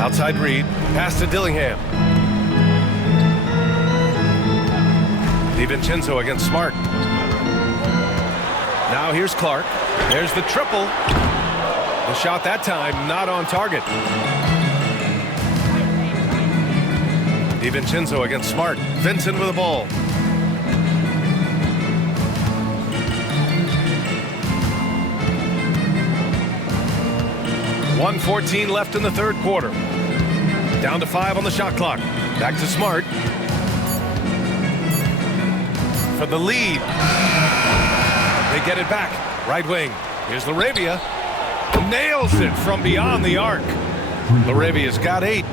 Outside Reed, pass to Dillingham. DiVincenzo against Smart. Now here's Clark. There's the triple. The shot that time not on target. DiVincenzo against Smart. Vincent with the ball. .114 left in the 3rd quarter. Down to 5 on the shot clock. Back to Smart. For the lead. They get it back. Right wing. Here's Laravia. Nails it from beyond the arc. Laravia's got 8.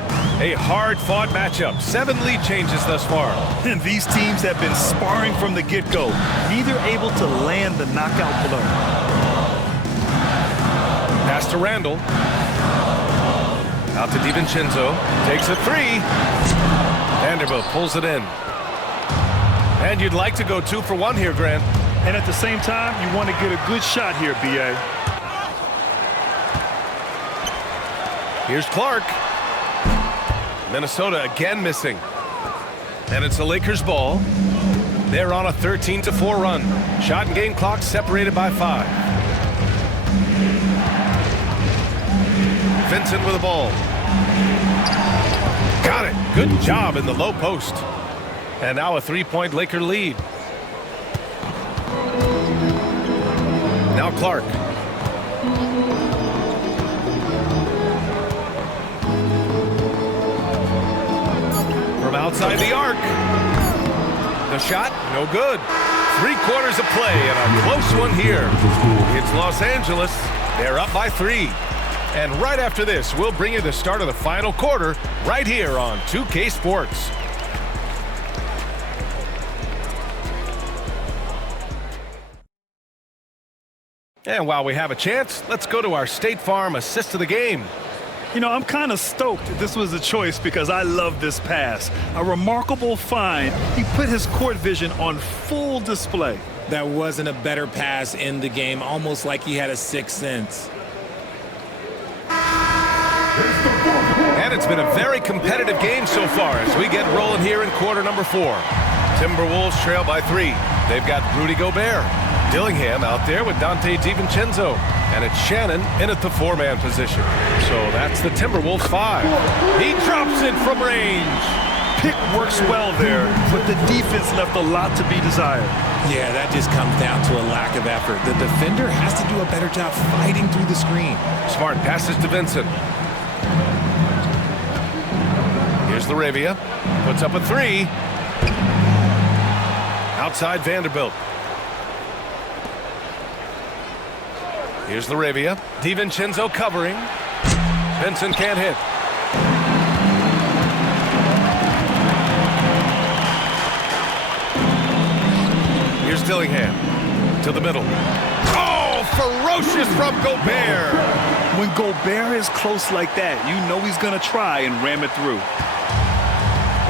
A hard-fought matchup. 7 lead changes thus far. And these teams have been sparring from the get-go. Neither able to land the knockout blow. Pass to Randall. Out to DiVincenzo. Takes a 3. Vanderbilt pulls it in. And you'd like to go 2 for 1 here, Grant. And at the same time, you want to get a good shot here, B.A. Here's Clark. Minnesota again missing. And it's the Lakers ball. They're on a 13-4 run. Shot and game clock separated by 5. Vincent with the ball. Got it. Good job in the low post. And now a 3-point Laker lead. Now Clark. From outside the arc. The shot, no good. 3 quarters of play and a close one here. It's Los Angeles. They're up by 3. And right after this, we'll bring you the start of the final quarter right here on 2K Sports. And while we have a chance, let's go to our State Farm assist of the game. You know, I'm kind of stoked this was a choice because I love this pass. A remarkable find. He put his court vision on full display. That wasn't a better pass in the game, almost like he had a 6th sense. And it's been a very competitive game so far as we get rolling here in quarter number 4. Timberwolves trail by 3. They've got Rudy Gobert. Dillingham out there with Dante DiVincenzo. And it's Shannon in at the 4-man position. So that's the Timberwolves 5. He drops it from range. Pick works well there, but the defense left a lot to be desired. Yeah, that just comes down to a lack of effort. The defender has to do a better job fighting through the screen. Smart passes to Vincent. Here's Laravia. Puts up a 3. Outside Vanderbilt. Here's Laravia. DiVincenzo covering. Vincent can't hit. Here's Dillingham to the middle. Oh, ferocious from Gobert. When Gobert is close like that, you know he's going to try and ram it through.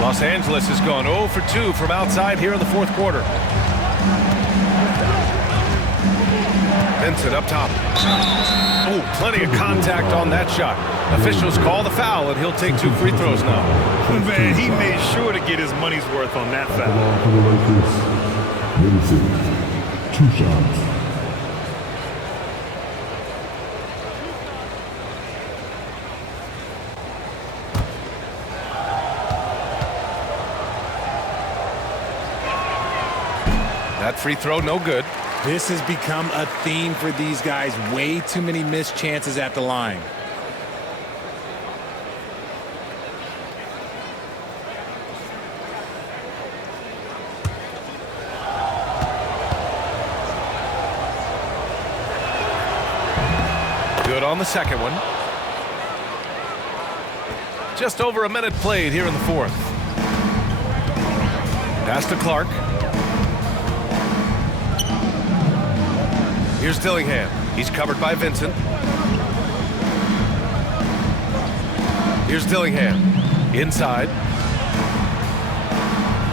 Los Angeles has gone 0 for 2 from outside here in the fourth quarter. Vincent up top. Oh, plenty of contact on that shot. Officials call the foul, and he'll take 2 free throws now. Man, he made sure to get his money's worth on that foul. For the Lakers, Vincent. 2 shots. That free throw, no good. This has become a theme for these guys. Way too many missed chances at the line. Good on the second one. Just over a minute played here in the fourth. Pass to Clark. Here's Dillingham. He's covered by Vincent. Here's Dillingham. Inside.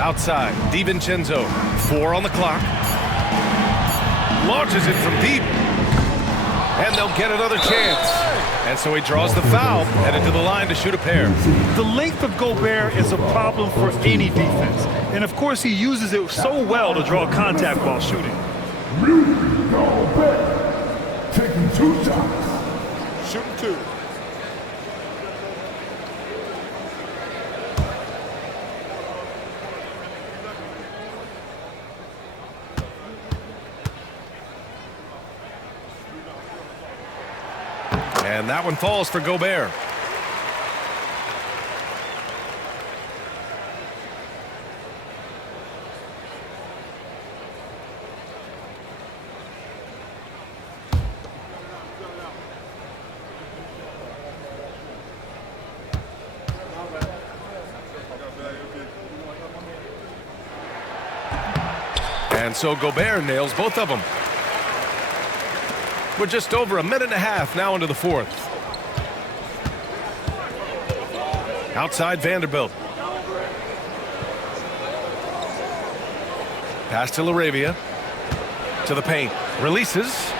Outside. DiVincenzo. 4 on the clock. Launches it from deep. And they'll get another chance. And so he draws the foul, headed to the line to shoot a pair. The length of Gobert is a problem for any defense. And of course, he uses it so well to draw contact while shooting. Gobert. Taking 2 shots. Shooting 2. And that one falls for Gobert. And so Gobert nails both of them. We're just over a minute and a half now into the fourth. Outside Vanderbilt. Pass to Laravia. To the paint. Releases.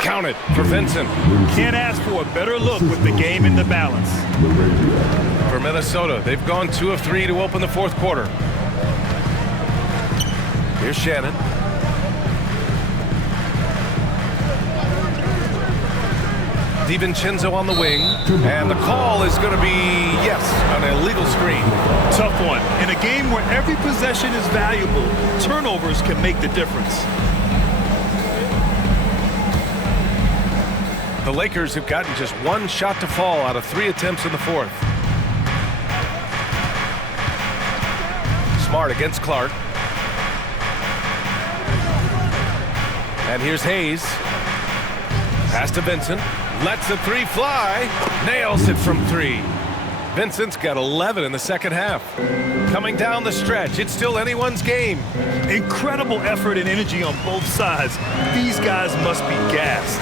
Counted for Vincent. Can't ask for a better look with the game in the balance. For Minnesota, they've gone 2 of 3 to open the fourth quarter. Here's Shannon. DiVincenzo on the wing, and the call is going to be, yes, an illegal screen. Tough one. In a game where every possession is valuable, turnovers can make the difference. The Lakers have gotten just 1 shot to fall out of 3 attempts in the fourth. Smart against Clark. And here's Hayes. Pass to Vincent. Lets the 3 fly. Nails it from 3. Vincent's got 11 in the second half. Coming down the stretch, it's still anyone's game. Incredible effort and energy on both sides. These guys must be gassed.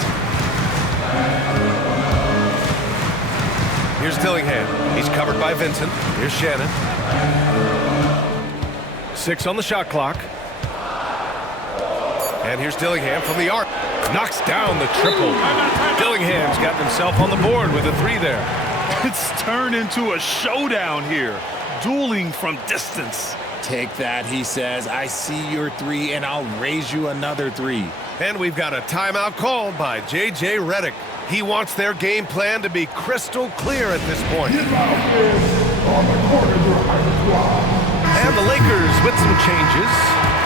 Here's Dillingham. He's covered by Vincent. Here's Shannon. 6 on the shot clock. And here's Dillingham from the arc. Knocks down the triple. Dillingham's got himself on the board with a 3 there. It's turned into a showdown here. Dueling from distance. Take that, he says. I see your 3, and I'll raise you another 3. And we've got a timeout called by J.J. Redick. He wants their game plan to be crystal clear at this point. And the Lakers with some changes.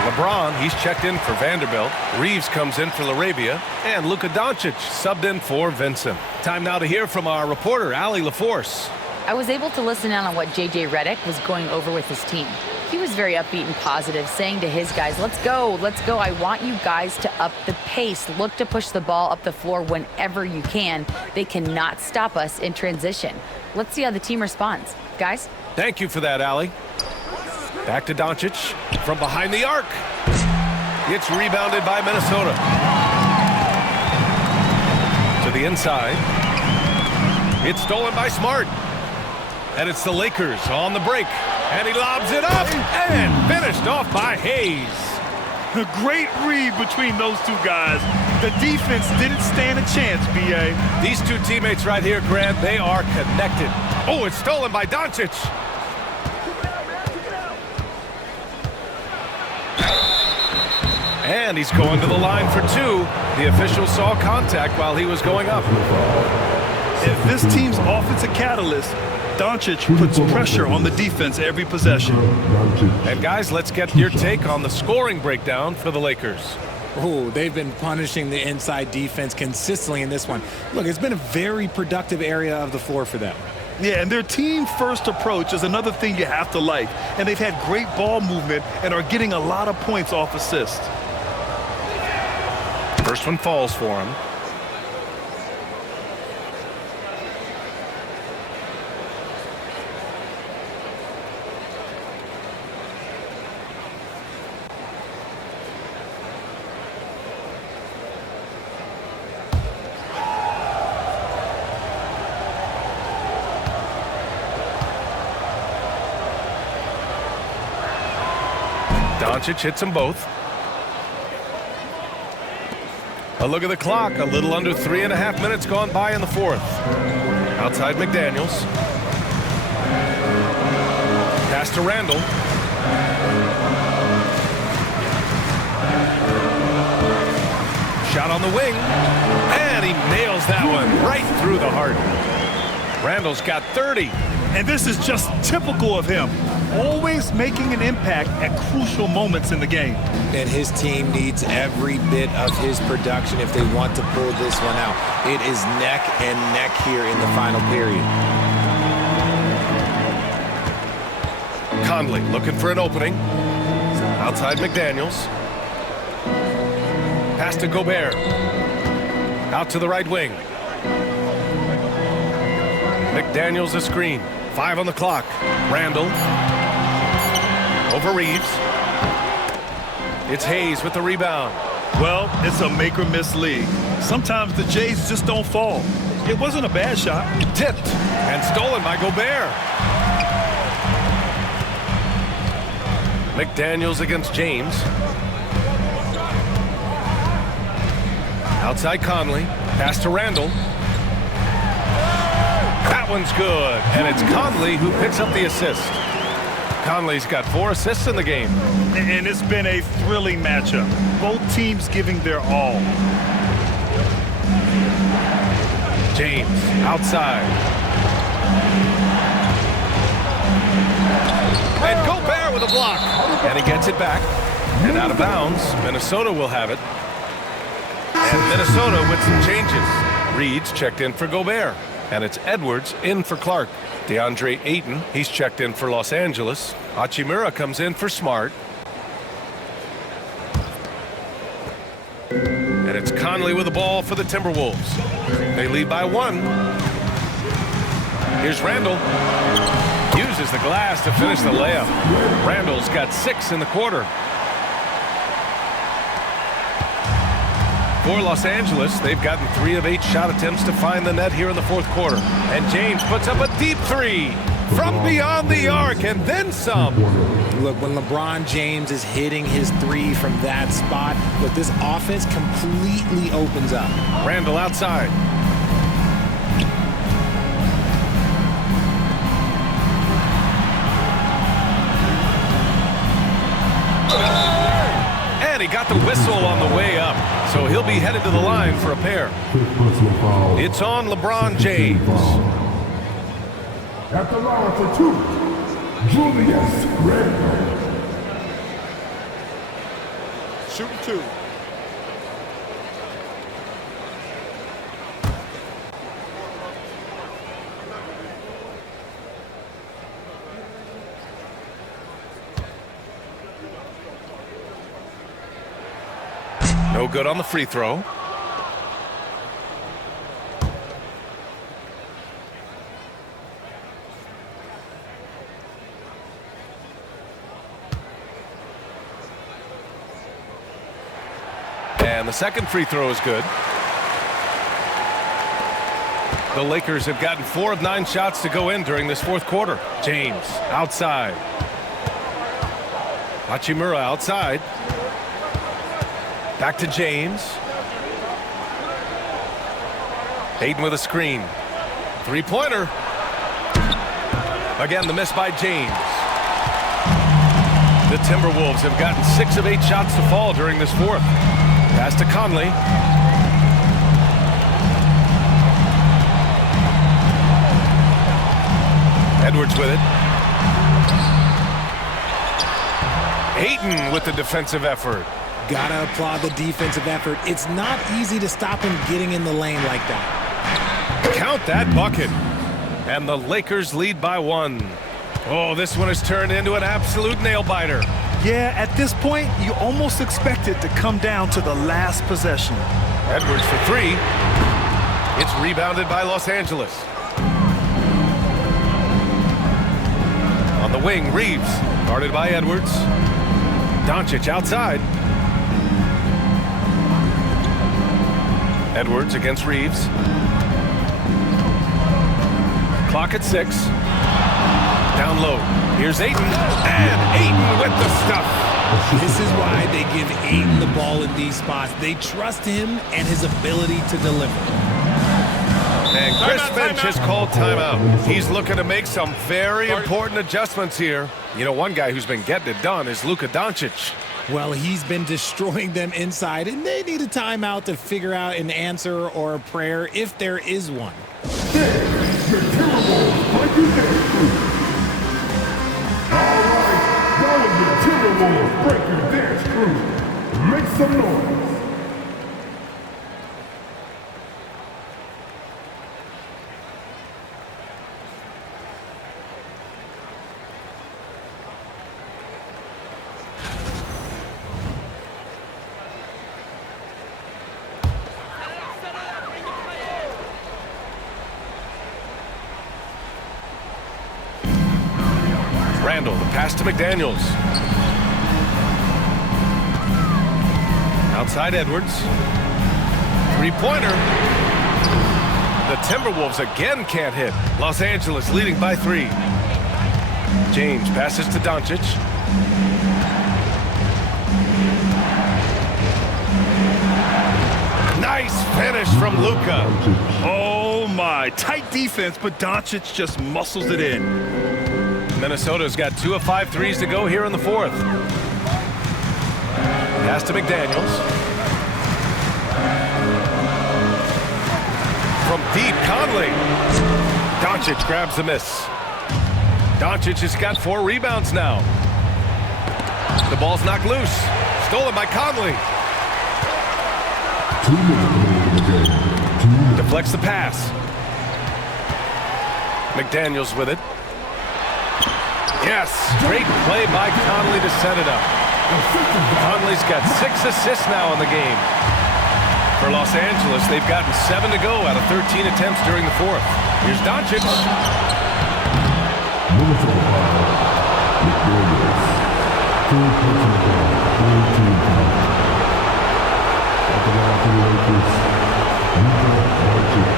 LeBron, he's checked in for Vanderbilt. Reeves comes in for Laravia. And Luka Doncic subbed in for Vincent. Time now to hear from our reporter, Allie LaForce. I was able to listen in on what J.J. Redick was going over with his team. He was very upbeat and positive, saying to his guys, let's go, let's go. I want you guys to up the pace. Look to push the ball up the floor whenever you can. They cannot stop us in transition. Let's see how the team responds. Guys? Thank you for that, Allie. Back to Doncic from behind the arc. It's rebounded by Minnesota. To the inside. It's stolen by Smart. And it's the Lakers on the break. And he lobs it up and finished off by Hayes. A great read between those two guys. The defense didn't stand a chance, B.A. These two teammates right here, Grant, they are connected. Oh, it's stolen by Doncic. And he's going to the line for two. The official saw contact while he was going up. If this team's offensive catalyst, Doncic puts pressure on the defense every possession. And guys, let's get your take on the scoring breakdown for the Lakers. Oh, they've been punishing the inside defense consistently in this one. Look, it's been a very productive area of the floor for them. Yeah, and their team-first approach is another thing you have to like. And they've had great ball movement and are getting a lot of points off assists. First one falls for him. Doncic hits them both. A look at the clock. A little under 3.5 minutes gone by in the fourth. Outside McDaniels. Pass to Randall. Shot on the wing. And he nails that one right through the heart. Randall's got 30. And this is just typical of him. Always making an impact at crucial moments in the game. And his team needs every bit of his production if they want to pull this one out. It is neck and neck here in the final period. Conley looking for an opening. Outside McDaniels. Pass to Gobert. Out to the right wing. McDaniels a screen. 5 on the clock. Randall. Over Reeves. It's Hayes with the rebound. Well, it's a make-or-miss league. Sometimes the Jays just don't fall. It wasn't a bad shot. Tipped and stolen by Gobert. McDaniels against James. Outside Conley. Pass to Randall. That one's good. And it's Conley who picks up the assist. Conley's got 4 assists in the game. And it's been a thrilling matchup. Both teams giving their all. James outside. And Gobert with a block. And he gets it back. And out of bounds. Minnesota will have it. And Minnesota with some changes. Reed's checked in for Gobert. And it's Edwards in for Clark. DeAndre Ayton, he's checked in for Los Angeles. Hachimura comes in for Smart. And it's Conley with the ball for the Timberwolves. They lead by 1. Here's Randall. Uses the glass to finish the layup. Randall's got 6 in the quarter. For Los Angeles, they've gotten 3 of 8 shot attempts to find the net here in the fourth quarter. And James puts up a deep 3 from beyond the arc and then some. Look, when LeBron James is hitting his 3 from that spot, look, this offense completely opens up. Randall outside. And he got the whistle on the way up, so he'll be headed to the line for a pair. It's on LeBron James. At the line for 2, Julius Randle. Shooting 2. No good on the free throw. And the second free throw is good. The Lakers have gotten 4 of 9 shots to go in during this fourth quarter. James outside. Hachimura outside. Back to James. Hayden with a screen. Three-pointer. Again, the miss by James. The Timberwolves have gotten 6 of 8 shots to fall during this fourth. Pass to Conley. Edwards with it. Ayton with the defensive effort. Gotta applaud the defensive effort. It's not easy to stop him getting in the lane like that. Count that bucket. And the Lakers lead by 1. Oh, this one has turned into an absolute nail-biter. Yeah, at this point, you almost expect it to come down to the last possession. Edwards for 3. It's rebounded by Los Angeles. On the wing, Reeves, guarded by Edwards. Doncic outside. Edwards against Reeves. Clock at 6. Down low. Here's Ayton. And Ayton with the stuff. This is why they give Ayton the ball in these spots. They trust him and his ability to deliver. And Chris Finch has called timeout. He's looking to make some very important adjustments here. You know, one guy who's been getting it done is Luka Doncic. Well, he's been destroying them inside, and they need a timeout to figure out an answer or a prayer if there is one. Your Timberwolves breaking dance crew. All right, now your Timberwolves breaking dance crew. Make some noise. Randall, the pass to McDaniels. Outside Edwards. Three-pointer. The Timberwolves again can't hit. Los Angeles leading by 3. James passes to Doncic. Nice finish from Luka. Oh my, tight defense, but Doncic just muscles it in. Minnesota's got 2 of 5 threes to go here in the fourth. Pass to McDaniels. From deep, Conley. Doncic grabs the miss. Doncic has got 4 rebounds now. The ball's knocked loose. Stolen by Conley. 2 minutes in the game. Deflects the pass. McDaniels with it. Yes, great play by Conley to set it up. Conley's got 6 assists now in the game. For Los Angeles, they've gotten 7 to go out of 13 attempts during the fourth. Here's Doncic. Minnesota foul. McDaniels. 4 personal foul. 4-team foul. At the line for the Lakers, Luka Doncic.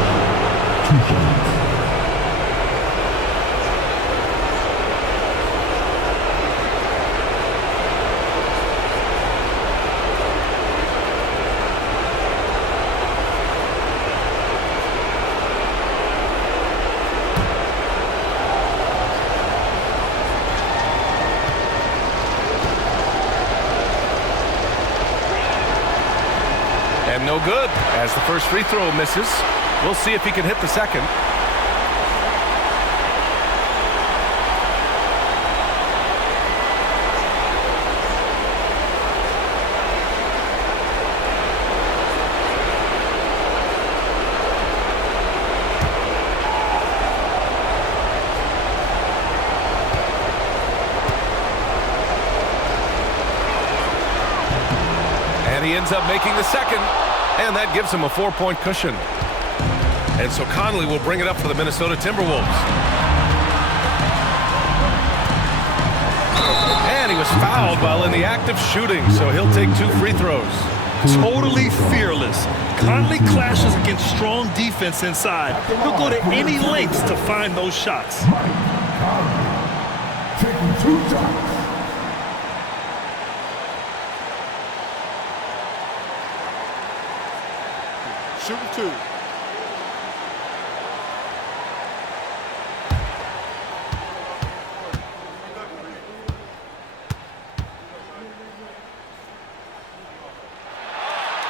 2 shots. No good as the first free throw misses. We'll see if he can hit the second. he ends up making the second, and that gives him a 4-point cushion. And so Conley will bring it up for the Minnesota Timberwolves. And he was fouled while in the act of shooting, so he'll take 2 free throws. Totally fearless. Conley clashes against strong defense inside. He'll go to any lengths to find those shots. Taking 2 shots. Shooting 2.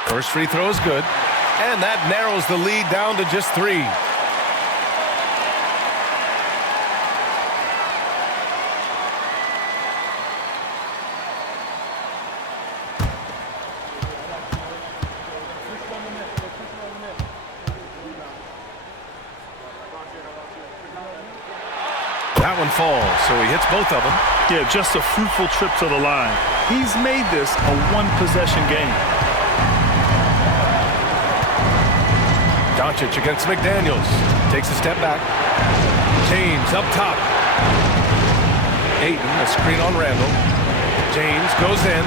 First free throw is good, and that narrows the lead down to just 3. That one falls, so he hits both of them. Yeah, just a fruitful trip to the line. He's made this a one-possession game. Doncic against McDaniels. Takes a step back. James up top. Ayton, a screen on Randall. James goes in.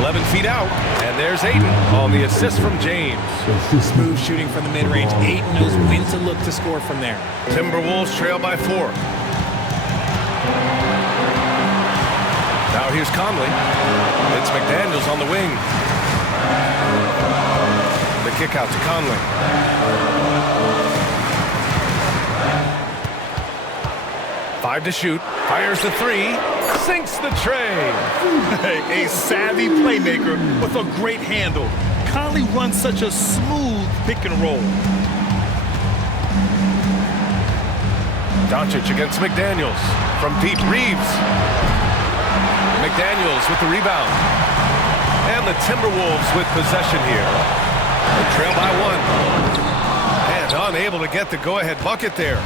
11 feet out. And there's Ayton on the assist from James. Smooth shooting from the mid-range. Ayton knows when to look to score from there. Timberwolves trail by 4. Now here's Conley. It's McDaniels on the wing. The kick out to Conley. Five to shoot. Fires the 3. Sinks the tray. A savvy playmaker with a great handle. Conley runs such a smooth pick and roll. Doncic against McDaniels. From deep, Reeves. McDaniels with the rebound. And the Timberwolves with possession here. They trail by 1. And unable to get the go-ahead bucket there.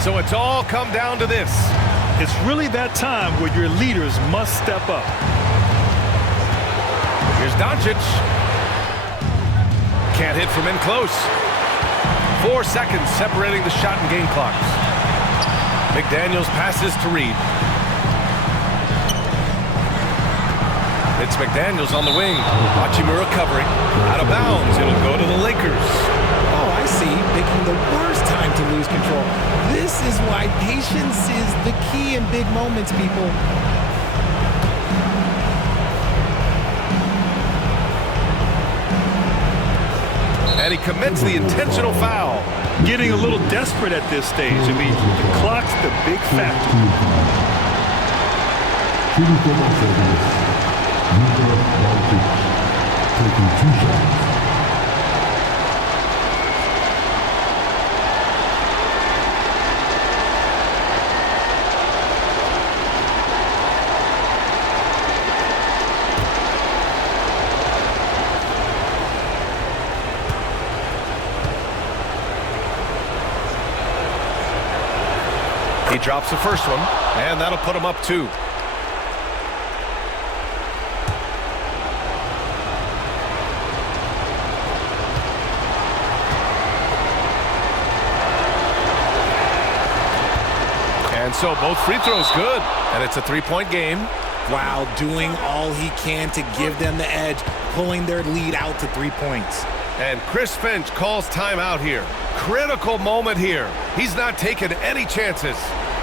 So it's all come down to this. It's really that time where your leaders must step up. Here's Doncic. Can't hit from in close. 4 seconds separating the shot and game clocks. McDaniels passes to Reed. It's McDaniels on the wing. Hachimura covering. Out of bounds. It'll go to the Lakers. Oh, I see. Picking the worst time to lose control. This is why patience is the key in big moments, people. And he commits the intentional foul. Getting a little desperate at this stage. I mean, the clock's the big factor. Shooting for Los Angeles. Taking 2 shots. He drops the first one, and that'll put him up 2. And so both free throws good, and it's a 3-point game. Wow, doing all he can to give them the edge, pulling their lead out to 3 points. And Chris Finch calls timeout here. Critical moment here. He's not taking any chances.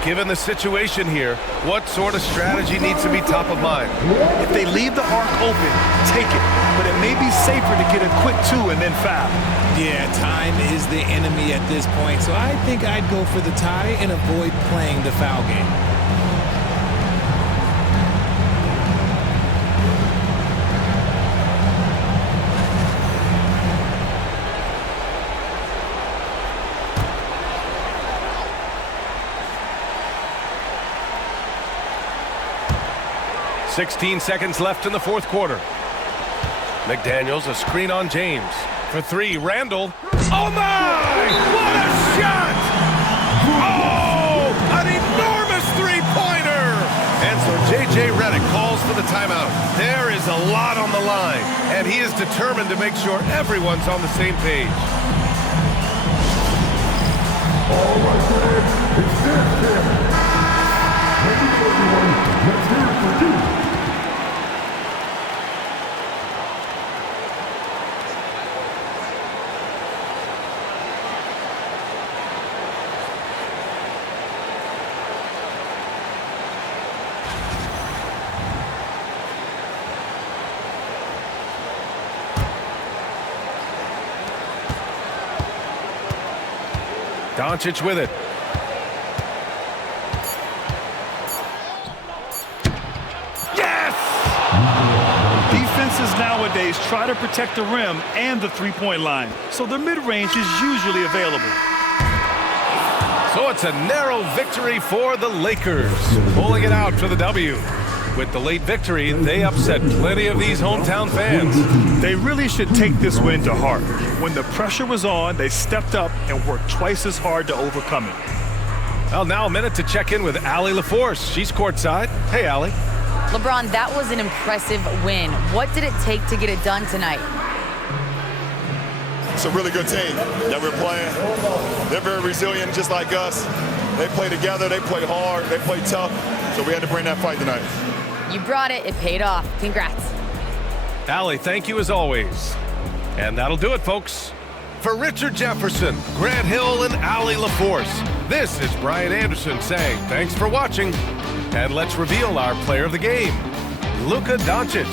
Given the situation here, what sort of strategy needs to be top of mind? If they leave the arc open, take it. But it may be safer to get a quick 2 and then foul. Yeah, time is the enemy at this point, so I think I'd go for the tie and avoid playing the foul game. .16 seconds left in the 4th quarter. McDaniels, a screen on James. For 3, Randall. Oh my! What a shot! Oh! An enormous 3-pointer! And so J.J. Redick calls for the timeout. There is a lot on the line, and he is determined to make sure everyone's on the same page. All right, fans, it's dance time. Ready, everyone? Let's hear it for you. Doncic with it. Yes! Defenses nowadays try to protect the rim and the three-point line, so the mid-range is usually available. So it's a narrow victory for the Lakers, pulling it out for the W. With the late victory, they upset plenty of these hometown fans. They really should take this win to heart. When the pressure was on, they stepped up and worked twice as hard to overcome it. Well, now a minute to check in with Allie LaForce. She's courtside. Hey, Allie. LeBron, that was an impressive win. What did it take to get it done tonight? It's a really good team that we're playing. They're very resilient, just like us. They play together, they play hard, they play tough, so we had to bring that fight tonight. You brought it. It paid off. Congrats. Allie, thank you as always. And that'll do it, folks. For Richard Jefferson, Grant Hill, and Allie LaForce, this is Brian Anderson saying thanks for watching. And let's reveal our player of the game, Luka Doncic.